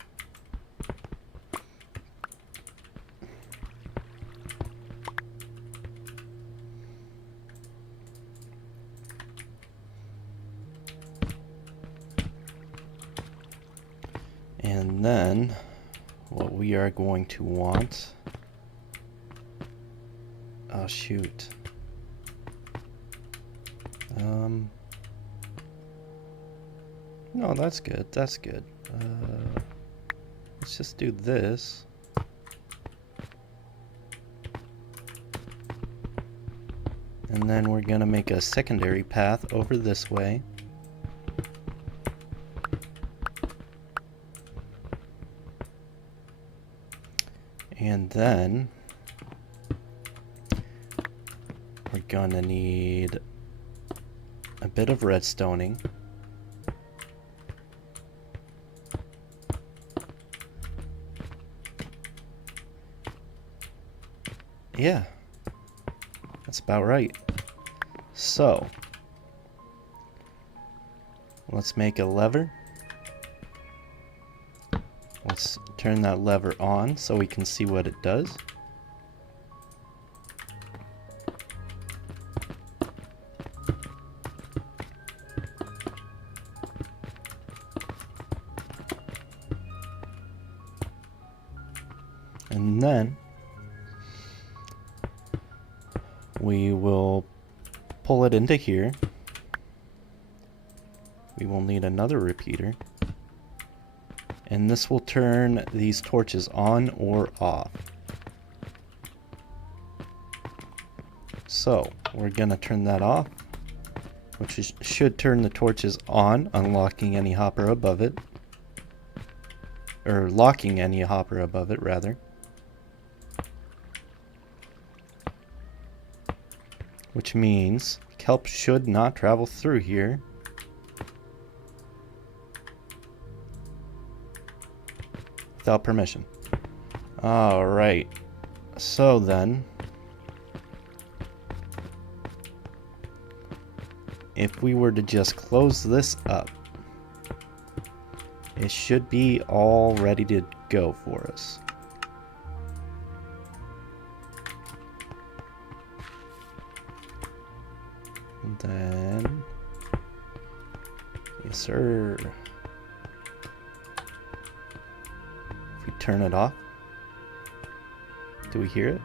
And then what we are going to want, oh shoot, no, that's good, that's good. Let's just do this. And then we're gonna make a secondary path over this way. And then we're gonna need a bit of redstoning. Yeah, that's about right. So, let's make a lever. Let's turn that lever on so we can see what it does. And then we will pull it into here. We will need another repeater. And this will turn these torches on or off. So we're gonna turn that off, which should turn the torches on, unlocking any hopper above it. Or locking any hopper above it, rather. Which means kelp should not travel through here. Without permission. Alright. So then, if we were to just close this up, it should be all ready to go for us. And then, yes sir. If we turn it off, do we hear it?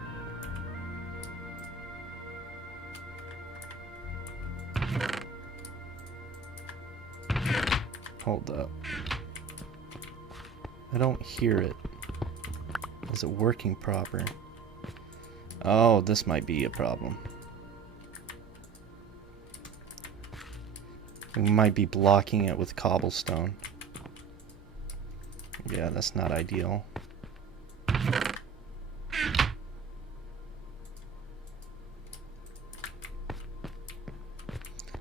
Hold up. I don't hear it. Is it working proper? Oh, this might be a problem. We might be blocking it with cobblestone. Yeah, that's not ideal.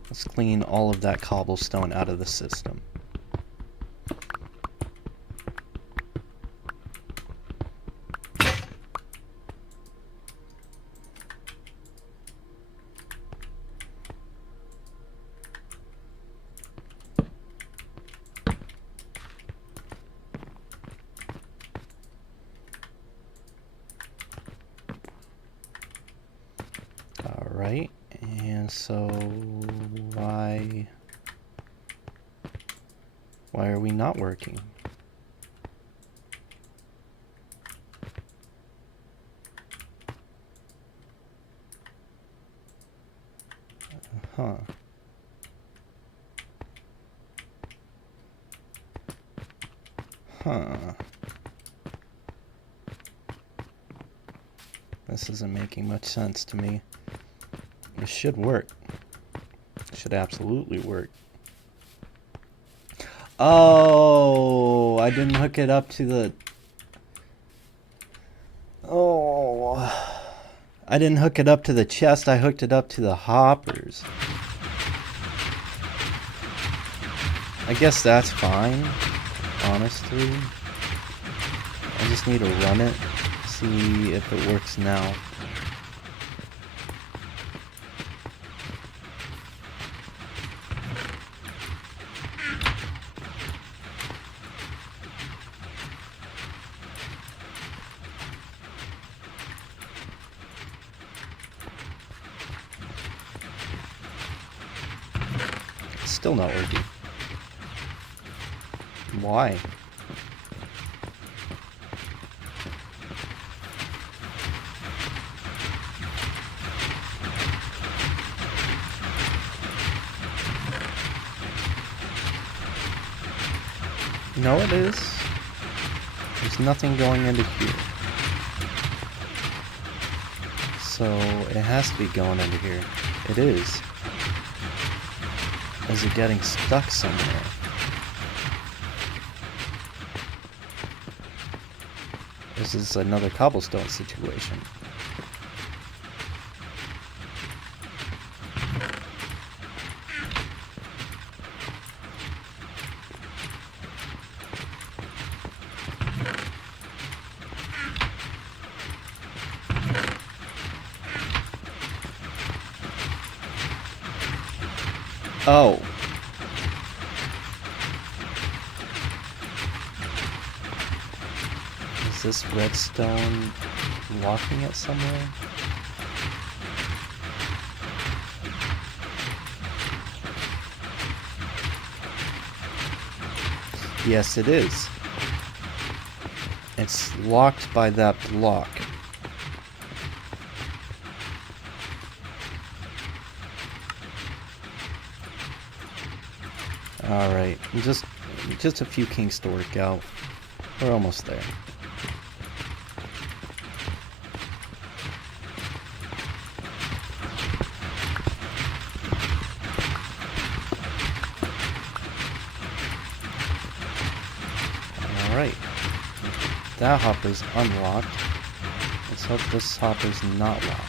Let's clean all of that cobblestone out of the system. Alright, and so why are we not working? Huh. Huh. This isn't making much sense to me. It should work. It should absolutely work. Oh, I didn't hook it up to the... Oh. I didn't hook it up to the chest, I hooked it up to the hoppers. I guess that's fine, honestly. I just need to run it, see if it works now. Still not working. Why? No, it is. There's nothing going into here. So it has to be going into here. It is. Is it getting stuck somewhere? This is another cobblestone situation. Oh. Is this redstone locking it somewhere? Yes, it is. It's locked by that block. Alright, just a few kinks to work out. We're almost there. Alright. That hopper's unlocked. Let's hope this hopper's not locked.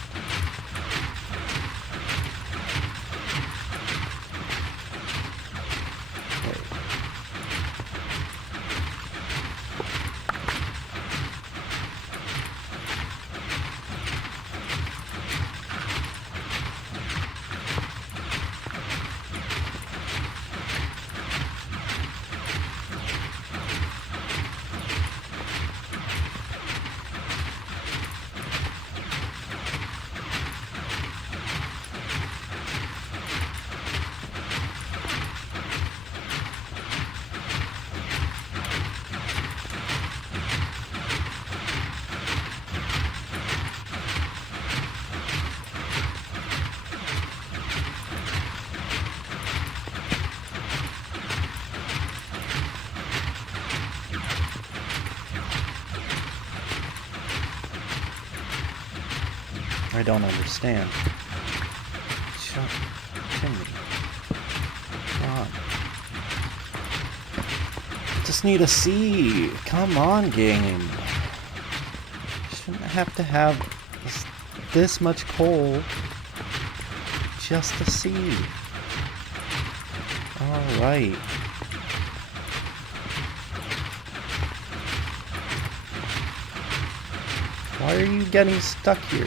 I don't understand. Shut chimney. Come on. Just need a C. Come on, game. Shouldn't have to have this much coal just to see. Alright. Why are you getting stuck here?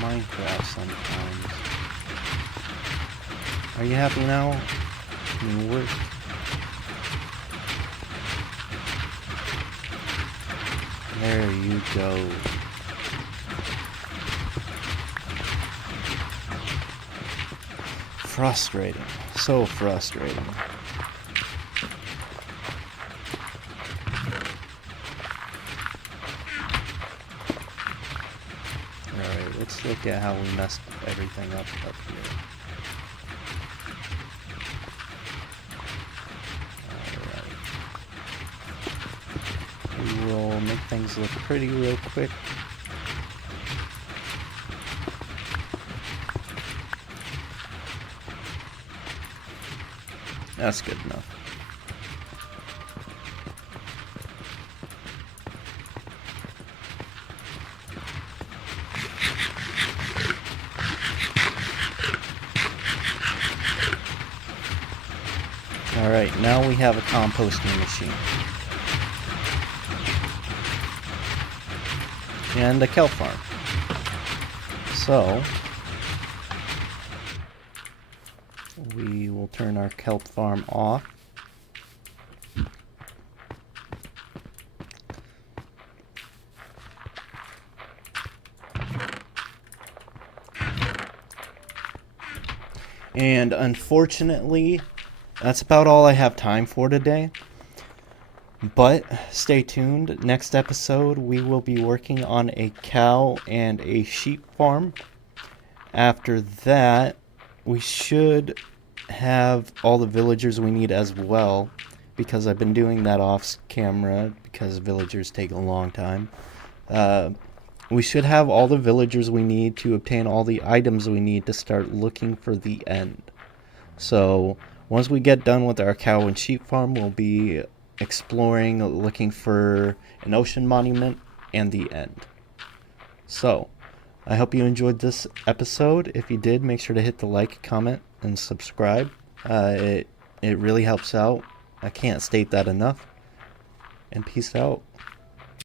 Minecraft sometimes. Are you happy now? You work. There you go. Frustrating. So frustrating. Alright, let's look at how we messed everything up here. Alright. We will make things look pretty real quick. That's good enough. Alright, now we have a composting machine. And a kelp farm. So, we will turn our kelp farm off. And unfortunately, that's about all I have time for today. But stay tuned. Next episode, we will be working on a cow and a sheep farm. After that, we should have all the villagers we need as well, because I've been doing that off camera because villagers take a long time. We should have all the villagers we need to obtain all the items we need to start looking for the end. So once we get done with our cow and sheep farm, we'll be exploring, looking for an ocean monument and the end. So I hope you enjoyed this episode. If you did, make sure to hit the like, comment, and subscribe. It really helps out. I can't state that enough. and peace out.